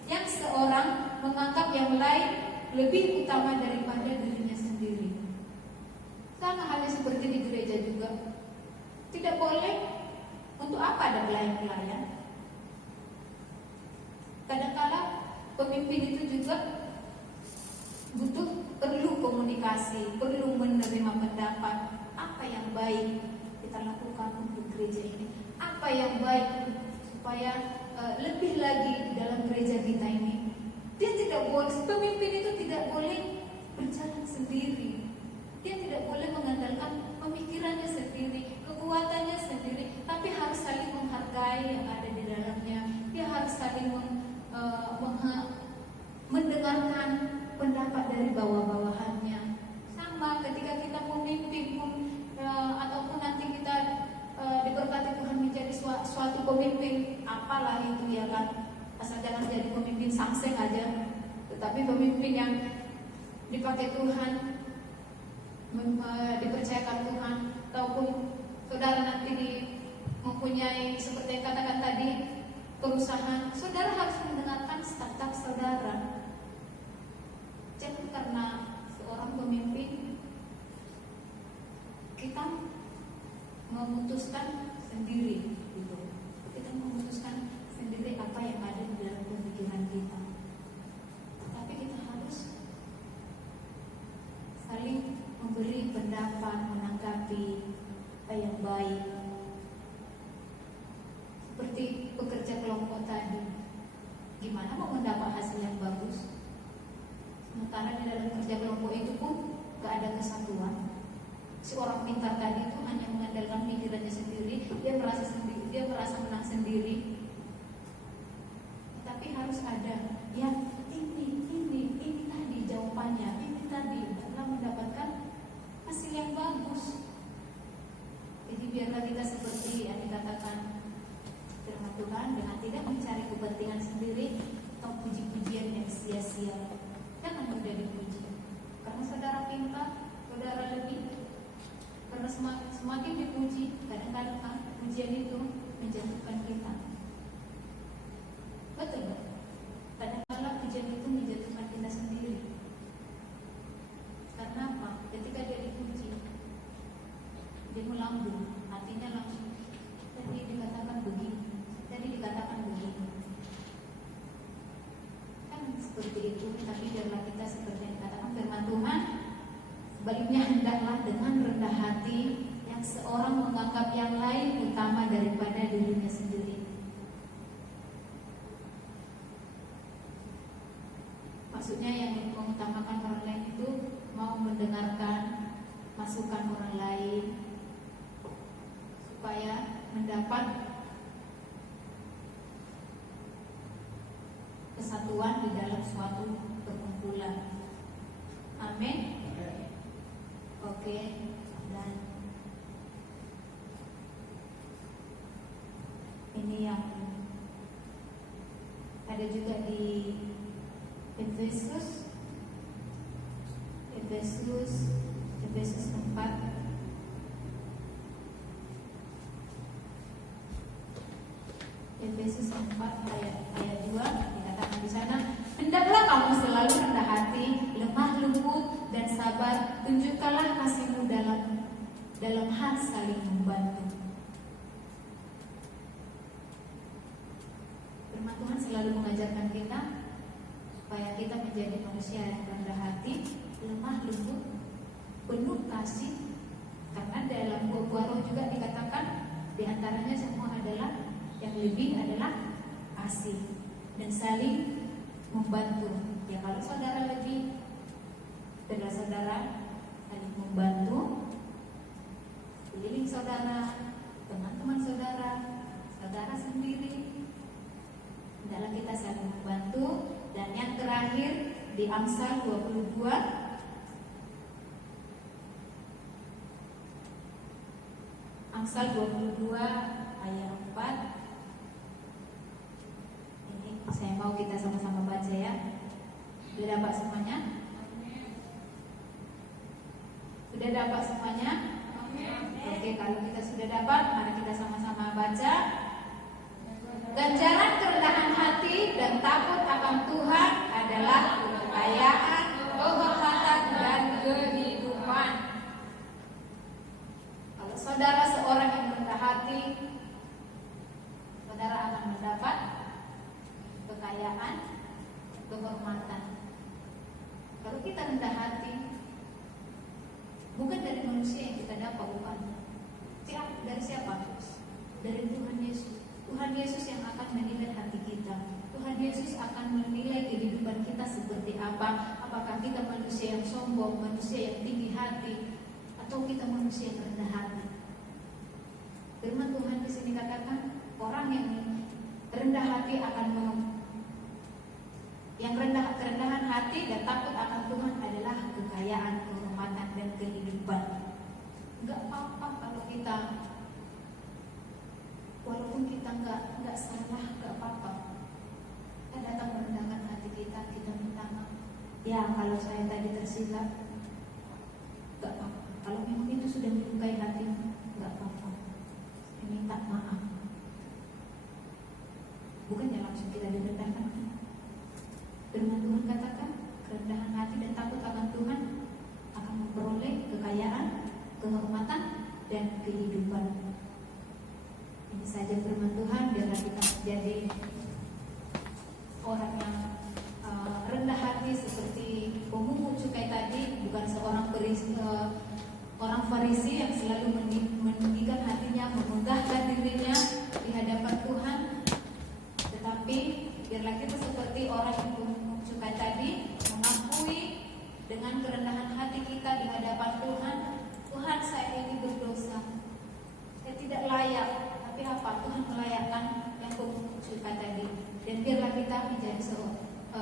yang seorang menganggap yang lain lebih utama daripada di gereja juga. Tidak boleh. Untuk apa ada pelayan-pelayan? Kadang-kala pemimpin itu juga perlu komunikasi, perlu menerima pendapat. Apa yang baik kita lakukan untuk gereja ini? Apa yang baik supaya lebih lagi di dalam gereja kita ini? Dia tidak boleh, pemimpin itu tidak boleh berjalan sendiri. Dia tidak boleh mengandalkan pemikirannya sendiri, kekuatannya sendiri, tapi harus saling menghargai yang ada di dalamnya. Dia harus saling mendengarkan pendapat dari bawah-bawahannya. Sama ketika kita memimpin pun, ataupun nanti kita diberkati Tuhan menjadi suatu pemimpin, apalah itu ya kan, asal jangan jadi pemimpin sangseng aja, tetapi pemimpin yang dipakai Tuhan, dipercayakan Tuhan. Ataupun saudara nanti mempunyai seperti yang katakan tadi, perusahaan, saudara harus mendengarkan staf-staf saudara. Jangan karena seorang pemimpin kita memutuskan sendiri gitu. Kita memutuskan sendiri apa yang ada di dalam pemikiran kita. Tapi kita harus saling memberi pendapat, menanggapi apa yang baik. Seperti pekerja kelompok tadi, gimana mau mendapat hasil yang bagus? Sementara di dalam kerja kelompok itu pun gak ada kesatuan. Si orang pintar tadi itu hanya mengandalkan pikirannya sendiri, dia merasa menang sendiri. Tapi harus ada yang ini tadi jawabannya, ini tadi adalah mendapatkan hasil yang bagus. Jadi biarlah kita seperti yang dikatakan firman Tuhan, dengan tidak mencari kepentingan sendiri atau puji-pujian yang sia-sia. Jangan mudah dipuji, karena saudara pintar, saudara lebih. Karena semakin dipuji, kadang-kadang pujian itu menjatuhkan kita. Betul gak? Kadang-kadang pujian itu menjatuhkan kita sendiri. Karena apa? Ketika dia dipuji, dia melambung, hatinya langsung. Tadi dikatakan begini, kan seperti itu. Tapi biarlah kita seperti yang dikatakan firman Tuhan, sebaliknya hendaklah dengan rendah hati yang seorang menganggap yang lain utama daripada dirinya sendiri. Maksudnya yang mengutamakan orang lain itu mau mendengarkan masukan orang lain supaya mendapat kesatuan di dalam suatu perkumpulan. Amin. Oke. Dan ini yang ada juga di Efesus 4. Efesus 4 ayat 2 dikatakan di sana, hendaklah kamu selalu rendah hati, lemah lembut dan sabar, tunjukkanlah kasihmu dalam hal saling membantu. Firman Tuhan selalu mengajarkan kita supaya kita menjadi manusia yang rendah hati, lemah lembut, penuh kasih. Karena dalam buah roh juga dikatakan di antaranya semua adalah yang lebih adalah kasih dan saling membantu. Ya kalau saudara lebih, saudara saling membantu, keliling saudara, teman-teman saudara, saudara sendiri, hendaklah kita saling membantu. Dan yang terakhir di Amsal 22 ayat 4. Ini saya mau kita sama-sama baca ya. Sudah dapat semuanya? Sudah dapat semuanya? Oke, kalau kita sudah dapat, mari kita sama-sama baca. Ganjaran kerendahan hati dan takut akan Tuhan adalah kekayaan, kehormatan, dan kehidupan. ada apa upahnya? Dari siapa? Dari Tuhan Yesus. Tuhan Yesus yang akan menilai hati kita. Tuhan Yesus akan menilai kehidupan kita seperti apa. Apakah kita manusia yang sombong, manusia yang tinggi hati, atau kita manusia yang rendah hati. Firman Tuhan di sini katakan orang yang rendah hati akan kerendahan hati dan takut akan Tuhan adalah kekayaan, kehormatan dan kehidupan. Enggak apa-apa kalau kita walaupun kita enggak salah, enggak apa-apa. Kita datang merendahkan hati kita, kita minta maaf. Ya, kalau saya tadi tersilap, enggak apa-apa. Kalau memang itu sudah melukai hatimu, enggak apa-apa. Minta maaf. Bukannya langsung kita direndahkan. Firman Tuhan katakan kerendahan hati dan takut akan Tuhan akan memperoleh kekayaan, kehormatan dan kehidupan. Ini saja firman Tuhan. Biarlah kita menjadi orang yang rendah hati seperti pemungut cukai tadi, bukan seorang orang Farisi yang selalu meninggikan hatinya, memegahkan dirinya di hadapan Tuhan. Tetapi biarlah kita seperti orang yang pemungut cukai tadi, mengakui dengan kerendahan hati kita di hadapan Tuhan. Tuhan, saya ini berdosa, saya tidak layak. Tapi apa? Tuhan melayakkan yang pemungut cukai tadi. Dan biarlah kita menjadi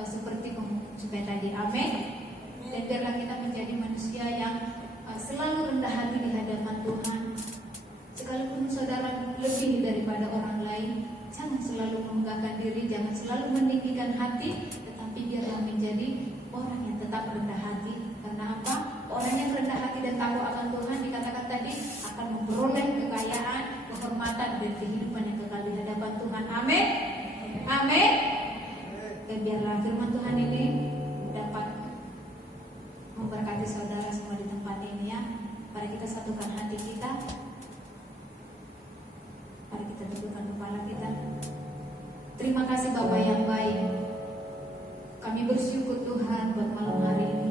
seperti pemungut cukai tadi. Amin. Dan biarlah kita menjadi manusia yang selalu rendah hati di hadapan Tuhan. Sekalipun saudara lebih daripada orang lain, jangan selalu memegahkan diri, jangan selalu meninggikan hati, tetapi biarlah menjadi orang yang tetap rendah hati. Karena apa? Orang yang rendah hati dan takut akan Tuhan, dikatakan tadi, akan memperoleh kekayaan, kehormatan dan kehidupan yang kekal di hadapan Tuhan. Amin. Amin. Dan biarlah firman Tuhan ini dapat memberkati saudara semua di tempat ini ya. Mari kita satukan hati kita. Mari kita tundukkan kepala kita. Terima kasih Bapa yang baik. Kami bersyukur Tuhan buat malam hari ini.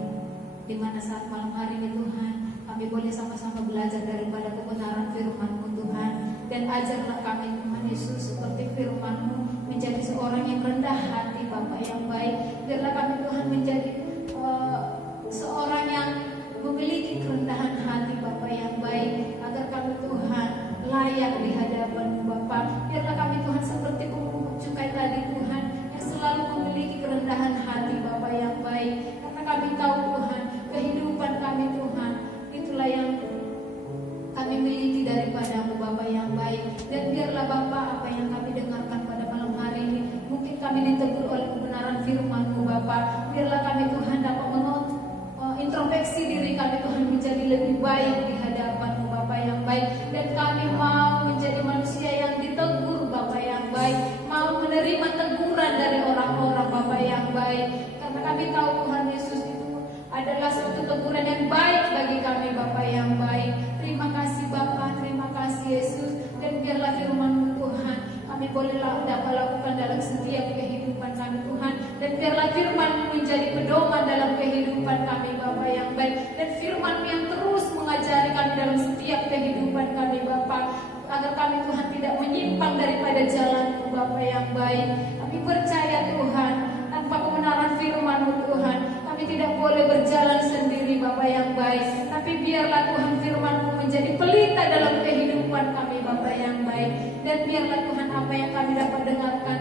Di mana saat malam hari ini Tuhan, kami boleh sama-sama belajar daripada kebenaran firman-Mu Tuhan. Dan ajarlah kami Tuhan Yesus seperti firman-Mu, menjadi seorang yang rendah hati Bapa yang baik. Biarlah kami Tuhan menjadi seorang yang memiliki kerendahan hati Bapa yang baik, agar kami Tuhan layak di hadapan-Mu Bapa. Biarlah kami Tuhan seperti pemungut cukai tadi Tuhan, yang selalu memiliki kerendahan hati Bapa yang baik. Karena kami tahu Tuhan, kehidupan kami Tuhan, itulah yang kami miliki daripada-Mu Bapa yang baik. Dan biarlah Bapa, apa yang kami dengarkan pada malam hari ini, mungkin kami ditegur oleh kebenaran firman-Mu Bapa. Biarlah kami Tuhan dapat introspeksi diri kami Tuhan menjadi lebih baik di hadapan-Mu Bapa yang baik. Dan kami mau menjadi manusia yang ditegur Bapa yang baik, mau menerima teguran dari orang-orang Bapa yang baik. Karena kami tahu Tuhan Yesus itu adalah suatu teguran yang baik bagi kami Bapa yang baik. Terima kasih Bapa, terima kasih Yesus. Dan biarlah firman-Mu Tuhan kami boleh dapat lakukan dalam setiap kehidupan kami Tuhan. Dan biarlah firman-Mu menjadi pedoman dalam kehidupan kami Bapa yang baik. Dan firman-Mu yang terus mengajari kami dalam setiap kehidupan kami Bapa, agar kami Tuhan tidak menyimpang daripada jalan-Mu Bapa yang baik. Kami percaya Tuhan, tanpa kebenaran firman-Mu Tuhan, kami tidak boleh berjalan sendiri Bapa yang baik. Tapi biarlah Tuhan firman-Mu menjadi pelita dalam kehidupan kami Bapa yang baik. Dan biarlah Tuhan apa yang kami dapat dengarkan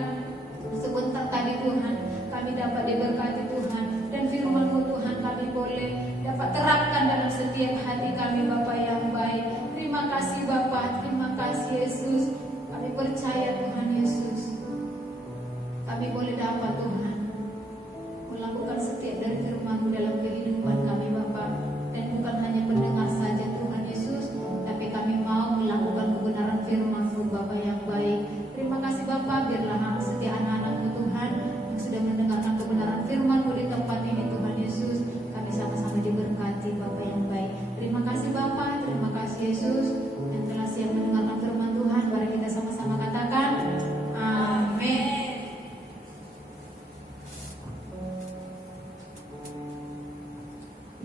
sebentar tadi Tuhan, kami dapat diberkati Tuhan. Dan firman-Mu Tuhan kami boleh dapat terapkan dalam setiap hati kami Bapa yang baik. Terima kasih Bapa, terima kasih Yesus. Kami percaya Tuhan Yesus, kami boleh dapat Tuhan melakukan setiap dari firman-Mu dalam kehidupan kami Bapa. Dan bukan hanya mendengar saja Tuhan Yesus, tapi kami mau melakukan kebenaran firman-Mu Bapa yang baik. Terima kasih Bapa, biarlah setiap anak-anak-Mu Tuhan yang sudah mendengarkan kebenaran firman-Mu di tempat ini Tuhan Yesus, kami sama-sama diberkati Bapa yang baik. Terima kasih Bapa, terima kasih Yesus yang telah siap mendengarkan firman Tuhan. Mari kita sama-sama katakan amin.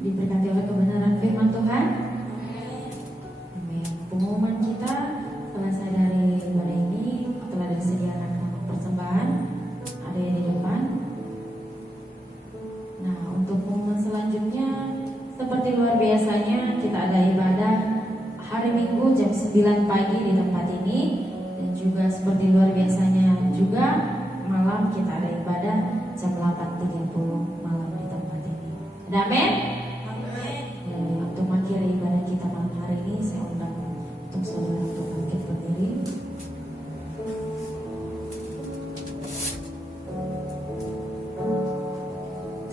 Diberkati depan. Ada yang di depan. Nah, untuk momen selanjutnya seperti luar biasanya kita ada ibadah hari Minggu jam 9 pagi di tempat ini. Dan juga seperti luar biasanya juga malam kita ada ibadah jam 8.30 malam di tempat ini. Amin. Ya, untuk mengakhiri ibadah kita malam hari ini saya undang untuk saudara untuk bangkit berdiri.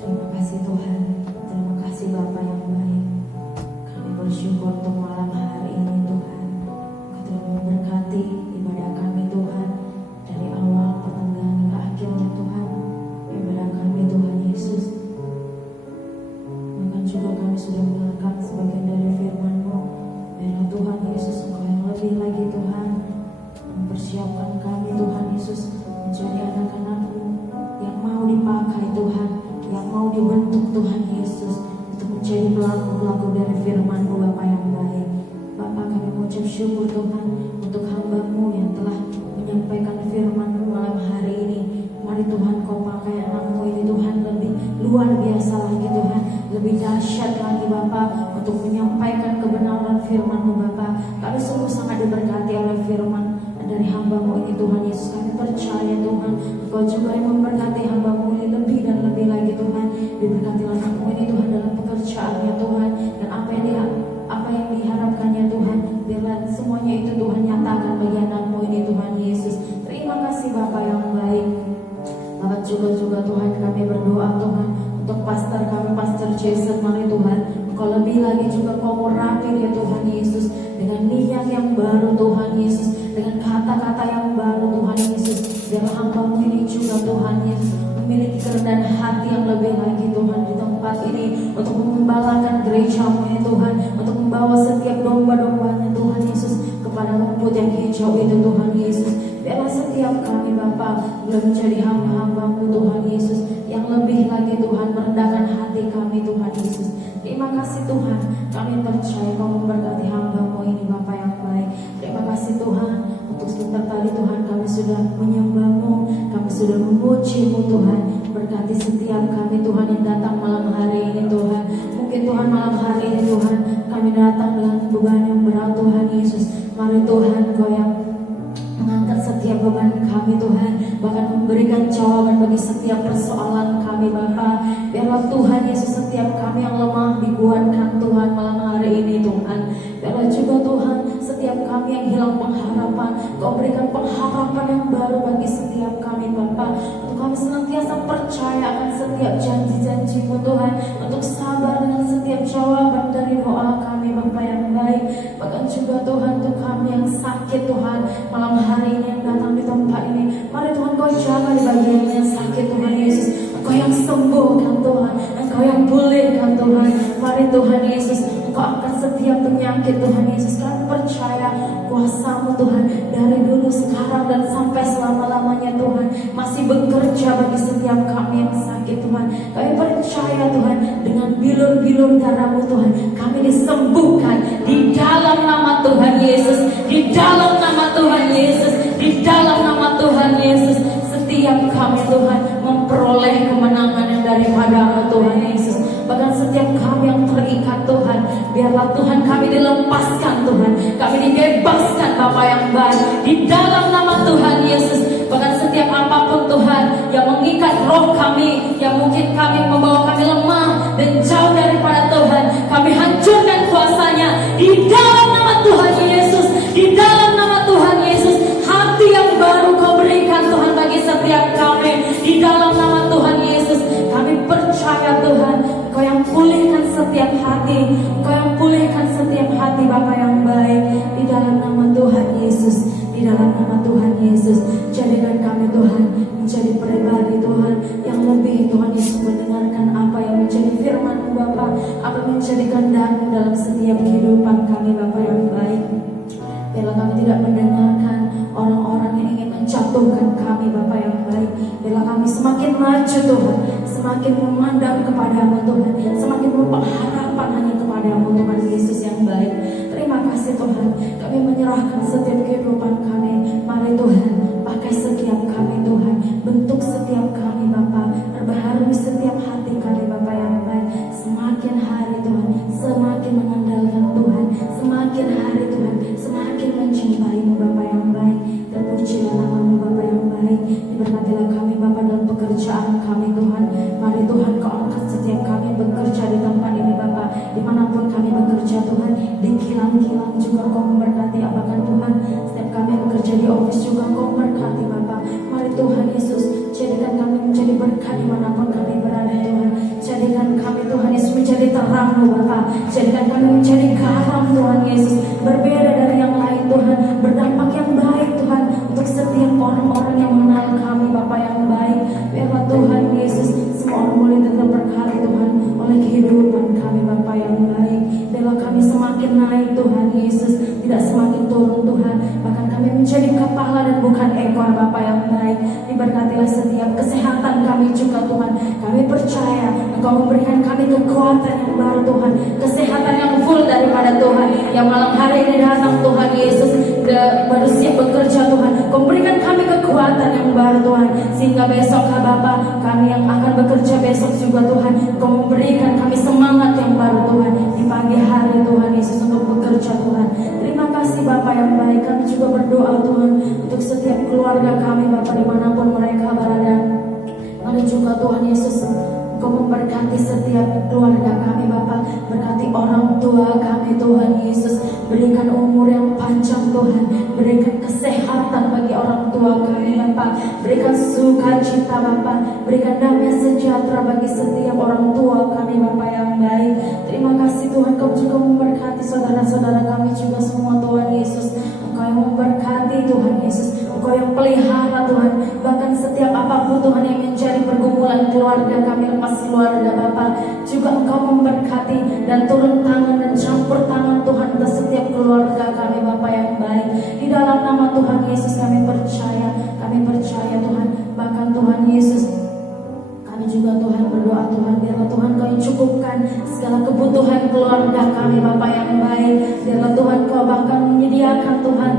Terima kasih Tuhan, terima kasih Bapa yang baik. Kami bersyukur untuk malam hari ini Tuhan. Kau telah memberkati ibadah kami Tuhan dari awal pertengahan hingga akhirnya Tuhan. Ibadah kami Tuhan Yesus. Bahkan juga kami sudah mendengarkan sebagian dari firman-Mu. Biarlah Tuhan Yesus Engkau yang lebih lagi Tuhan mempersiapkan kami Tuhan Yesus menjadi anak-anak-Mu yang mau dipakai Tuhan, yang mau dibentuk Tuhan Yesus untuk menjadi pelaku-pelaku dari firman-Mu Bapa yang baik. Bapa, kami mengucap syukur Tuhan untuk hamba-Mu yang telah menyampaikan firman-Mu malam hari ini. Mari Tuhan Kau pakai anak-Mu ini Tuhan lebih luar biasa lagi Tuhan, lebih dahsyat lagi Bapa untuk menyampaikan kebenaran firman-Mu Bapa. Kami sungguh sangat diberkati oleh firman dari hamba-Mu ini Tuhan Yesus. Kami percaya Tuhan Engkau juga yang memberkati hamba-Mu ini lebih dan lebih lagi Tuhan. Diberkati anak-Mu ini Tuhan dalam pekerjaannya Tuhan, dan apa yang diharapkannya Tuhan, biarlah semuanya itu Tuhan nyatakan bagi anak-Mu ini Tuhan Yesus. Terima kasih Bapa yang baik. Bahkan juga Tuhan kami berdoa Tuhan untuk pastor kami, Pastor Jason. Mari Tuhan Engkau lebih lagi juga Kau urapi ya Tuhan Yesus dengan niat yang baru Tuhan Yesus, dengan kata-kata yang baru Tuhan Yesus. Biarlah hamba-Mu ini juga Tuhan Yesus memiliki kerendahan hati yang lebih lagi Tuhan di tempat ini untuk mengembalakan gereja-Mu ya Tuhan, untuk membawa setiap domba-dombanya Tuhan Yesus kepada rumput yang hijau itu Tuhan Yesus. Biarlah setiap kami Bapa boleh menjadi hamba-hamba-Mu Tuhan Yesus yang lebih lagi Tuhan merendahkan hati kami Tuhan Yesus. Terima kasih Tuhan, kami percaya Kau memberkati hamba-Mu ini Bapa yang baik. Terima kasih Tuhan untuk sebentar tadi Tuhan kami sudah menyembah-Mu, kami sudah memuji-Mu Tuhan. Berkati setiap kami Tuhan yang datang malam hari ini Tuhan. Mungkin Tuhan malam hari ini Tuhan kami datang dengan beban yang berat Tuhan Yesus. Mari Tuhan Kau yang mengangkat setiap beban kami Tuhan, bahkan memberikan jawaban bagi setiap persoalan kami Bapa. Biarlah Tuhan Yesus setiap kami yang lemah dikuatkan Tuhan malam hari ini Tuhan. Biarlah juga Tuhan setiap kami yang hilang pengharapan, Kau berikan pengharapan yang baru bagi setiap kami Bapa. Untuk kami senantiasa percaya akan setiap janji-janji-Mu Tuhan, untuk sabar dengan setiap jawaban dari doa kami Bapa yang baik. Bahkan juga Tuhan untuk kami yang sakit Tuhan malam hari ini yang datang di tempat ini, mari Tuhan Kau jaga di bagian yang sakit Tuhan Yesus. Engkau yang sembuhkan Tuhan, Engkau yang pulihkan Tuhan. Mari Tuhan Yesus Engkau angkat setiap penyakit Tuhan Yesus. Kami percaya kuasa-Mu Tuhan dari dulu, sekarang dan sampai selama-lamanya Tuhan masih bekerja bagi setiap kami yang sakit Tuhan. Kami percaya Tuhan dengan bilur-bilur darah-Mu Tuhan kami disembuhkan di dalam nama Tuhan Yesus, di dalam nama Tuhan Yesus, di dalam nama Tuhan Yesus. Setiap kami Tuhan memperoleh kemenangan yang daripada Tuhan Yesus. Bahkan setiap kami yang terikat Tuhan, biarlah Tuhan kami dilepaskan Tuhan, kami dibebaskan Bapa yang baik di dalam nama Tuhan Yesus. Bahkan setiap apapun Tuhan yang mengikat roh kami, yang mungkin kami membawa kami lemah dan jauh daripada Tuhan, kami hancurkan kuasanya di dalam nama Tuhan Yesus, di dalam nama Tuhan Yesus. Hati yang baru Kau berikan Tuhan bagi setiap kami di dalam nama Tuhan Yesus. Kami percaya Tuhan Kau yang pulihkan setiap hati, Kau yang pulihkan setiap hati Bapa yang baik di dalam nama Tuhan Yesus, di dalam nama Tuhan Yesus. Jadikan kami Tuhan menjadi pribadi Tuhan yang lebih Tuhan Yesus mendengarkan apa yang menjadi firman-Mu Bapa, apa yang menjadi kehendak-Mu dalam setiap kehidupan kami Bapa yang baik. Biarlah kami tidak mendengarkan orang-orang yang ingin menjatuhkan kami Bapa yang baik. Biarlah kami semakin maju Tuhan, semakin memandang kepada-Mu Tuhan, semakin berpengharapan hanya kepada-Mu Tuhan Yesus yang baik. Terima kasih Tuhan, kami menyerahkan setiap kehidupan kami. Mari Tuhan pakai setiap kami Tuhan, kilang-kilang juga Engkau memberkati apakan Tuhan. Setiap kami yang bekerja di office juga Engkau memberkati Bapa. Mari Tuhan Yesus, jadikan kami menjadi berkat dimanapun kami berada Tuhan. Jadikan kami Tuhan Yesus menjadi terang Bapa. Jadikan kami menjadi garam Tuhan Yesus, berbeda dari yang lain Tuhan, berdampak yang baik Tuhan untuk setiap orang-orang yang mengenal kami Bapa yang baik. Biarlah Tuhan Yesus, semua orang boleh terberkati Tuhan oleh kehidupan kami Bapa yang baik. Biarlah kami semakin naik Tuhan Yesus, tidak semakin turun Tuhan. Bahkan kami menjadi kepala dan bukan ekor Bapa yang baik. Diberkatilah setiap kesehatan kami juga Tuhan. Kami percaya Engkau memberikan kami kekuatan yang baru Tuhan, kesehatan yang full daripada Tuhan. Yang malam hari ini datang Tuhan Yesus, baru siap bekerja Tuhan. Kau berikan kami kekuatan yang baru Tuhan, sehingga besok Bapa kami yang akan bekerja besok juga Tuhan, Kau memberikan kami semangat yang baru Tuhan di pagi hari Tuhan Yesus untuk bekerja Tuhan. Terima kasih Bapa yang baik. Kami juga berdoa Tuhan untuk setiap keluarga kami Bapa dimanapun mereka berada. Mari juga Tuhan Yesus, Kau memberkati setiap keluarga kami Bapa. Berkati orang tua kami Tuhan Yesus. Berikan umur yang panjang Tuhan. Berikan kesehatan bagi orang tua kami Bapa. Berikan sukacita Bapa. Berikan damai sejahtera bagi setiap orang tua kami Bapa yang baik. Terima kasih Tuhan, Kau juga memberkati saudara-saudara kami juga semua Tuhan Yesus. Engkau yang memberkati Tuhan Yesus, Engkau yang pelihara Tuhan. Bahkan setiap apapun Tuhan yang menjadi pergumulan keluarga kami, lepas keluarga Bapa, juga Engkau memberkati dan turun tangan dan campur tangan Tuhan atas setiap keluarga kami Bapa yang baik. Di dalam nama Tuhan Yesus kami percaya Tuhan. Bahkan Tuhan Yesus, kami juga Tuhan berdoa Tuhan, biarlah Tuhan Kau yang cukupkan segala kebutuhan keluarga kami Bapa yang baik. Biarlah Tuhan Kau bahkan menyediakan Tuhan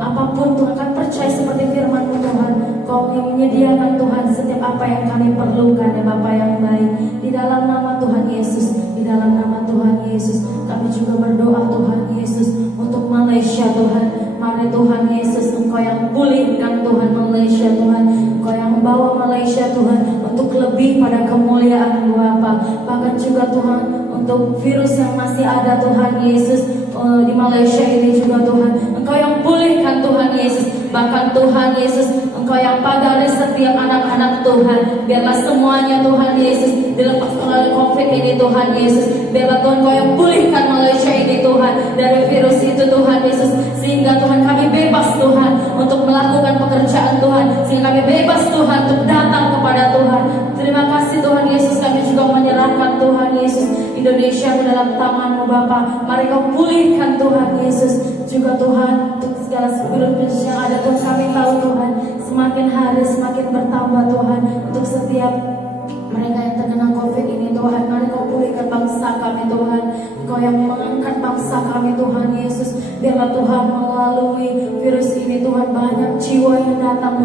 apapun Tuhan. Kami percaya seperti firman-Mu Tuhan, Kau yang menyediakan Tuhan setiap apa yang kami perlukan ya Bapa yang baik. Di dalam nama Tuhan Yesus, di dalam nama Tuhan Yesus, kami juga berdoa Tuhan Yesus untuk Malaysia Tuhan. Mari Tuhan Yesus, Engkau yang pulihkan Tuhan Malaysia Tuhan. Engkau yang membawa Malaysia Tuhan untuk lebih pada kemuliaan Bapa. Bahkan juga Tuhan untuk virus yang masih ada Tuhan Yesus di Malaysia ini juga Tuhan, Engkau yang pulihkan Tuhan Yesus. Bahkan Tuhan Yesus, Engkau yang pagari setiap anak-anak Tuhan. Biarlah semuanya Tuhan Yesus dilepas oleh COVID ini Tuhan Yesus. Biarlah Tuhan Kau yang pulihkan Malaysia ini Tuhan dari virus itu Tuhan Yesus. Sehingga Tuhan kami bebas Tuhan untuk melakukan pekerjaan Tuhan. Sehingga kami bebas Tuhan untuk datang kepada Tuhan. Terima kasih Tuhan Yesus. Kami juga menyerahkan Tuhan Yesus Indonesia ke dalam tangan-Mu Bapa. Mari Kau pulihkan Tuhan Yesus. Juga Tuhan untuk segala virus yang ada Tuhan, kami tahu Tuhan semakin hari semakin bertambah Tuhan. Untuk setiap mereka yang terkena COVID ini Tuhan, mari Kau pulihkan bangsa kami Tuhan. Kau yang mengangkat bangsa kami Tuhan Yesus. Biarlah Tuhan melalui virus ini Tuhan, banyak jiwa yang datang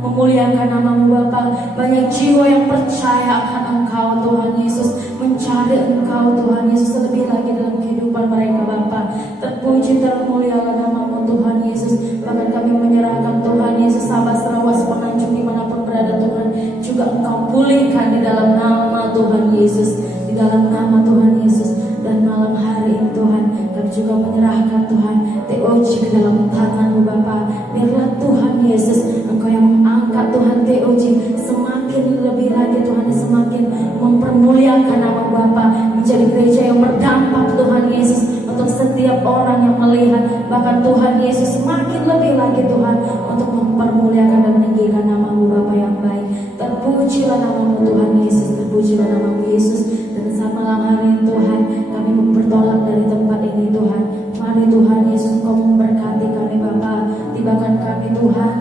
memuliakan nama-Mu Bapa. Banyak jiwa yang percaya akan Engkau Tuhan Yesus, mencari Engkau Tuhan Yesus lebih lagi dalam kehidupan mereka Bapa. Terpuji termulialah nama-Mu Tuhan Yesus. Bahkan kami menyerahkan Tuhan Yesus Sabah Sarawak penganjung dimanapun berada Tuhan, juga Engkau pulihkan di dalam nama Tuhan Yesus, di dalam nama Tuhan Yesus. Dan malam hari ini Tuhan, kami juga menyerahkan Tuhan TOJ ke dalam tangan-Mu Bapa. Biarlah Tuhan Yesus, Engkau yang mengangkat Tuhan TOJ semakin lebih lagi Tuhan, semakin mempermuliakan nama Bapa, menjadi gereja yang berdampak Tuhan Yesus untuk setiap orang yang melihat. Bahkan Tuhan Yesus semakin lebih lagi Tuhan untuk mempermuliakan dan meninggikan nama-Mu Bapa yang baik. Terpujilah nama-Mu Tuhan Yesus, terpujilah nama-Mu Yesus. Dan saat malam hari ini Tuhan, kami bertolak dari tempat ini Tuhan. Mari Tuhan Yesus, Engkau memberkati kami Bapa. Tibakan kami Tuhan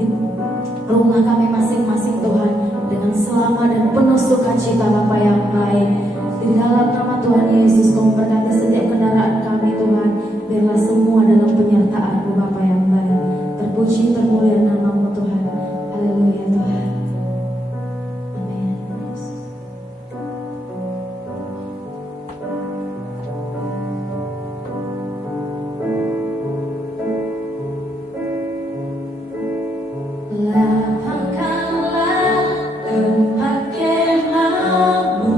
di rumah kami masing-masing Tuhan, dengan selamat dan penuh sukacita Bapa yang baik. Di dalam nama Tuhan Yesus, Kau memberkati setiap kendaraan kami Tuhan. Biarlah semua dalam penyertaan-Mu Bapa yang baik. Terpuji termulia nama-Mu Tuhan. Haleluya Tuhan. Amin. Lapangkanlah tempat kemah-Mu,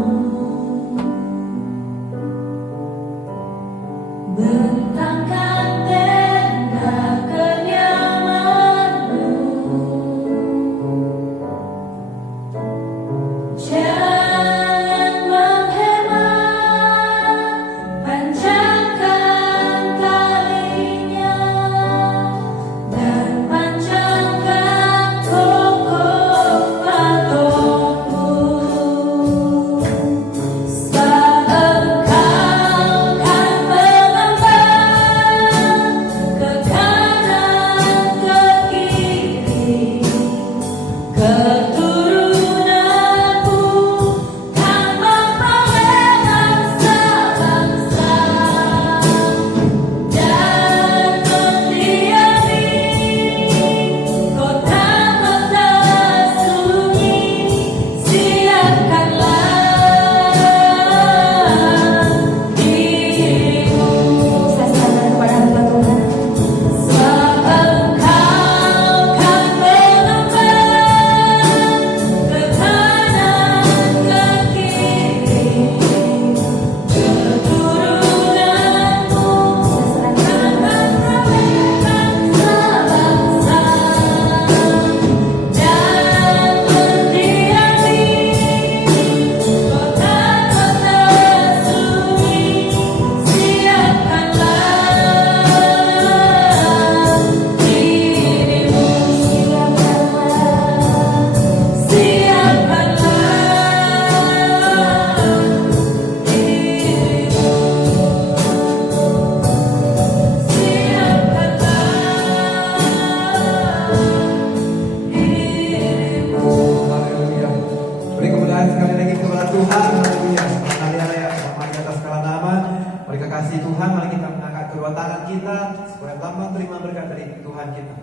kasih Tuhan, mari kita mengangkat kedua tangan kita supaya lambang terima berkat dari Tuhan kita.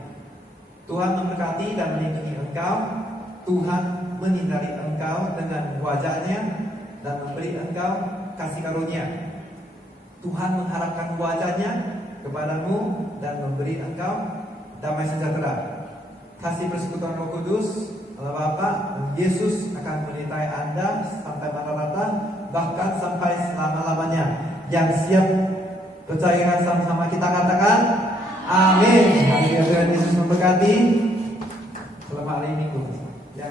Tuhan memberkati dan melindungi engkau. Tuhan menyinari engkau dengan wajahnya dan memberi engkau kasih karunia. Tuhan mengharapkan wajahnya kepadamu dan memberi engkau damai sejahtera. Kasih persekutuan Roh Kudus Allah Bapa dan Yesus akan menyertai Anda sampai Maranatha, bahkan sampai selama-lamanya. Yang siap percaya sama-sama kita katakan amin. Tuhan Yesus memberkati selama hari Minggu. Ya.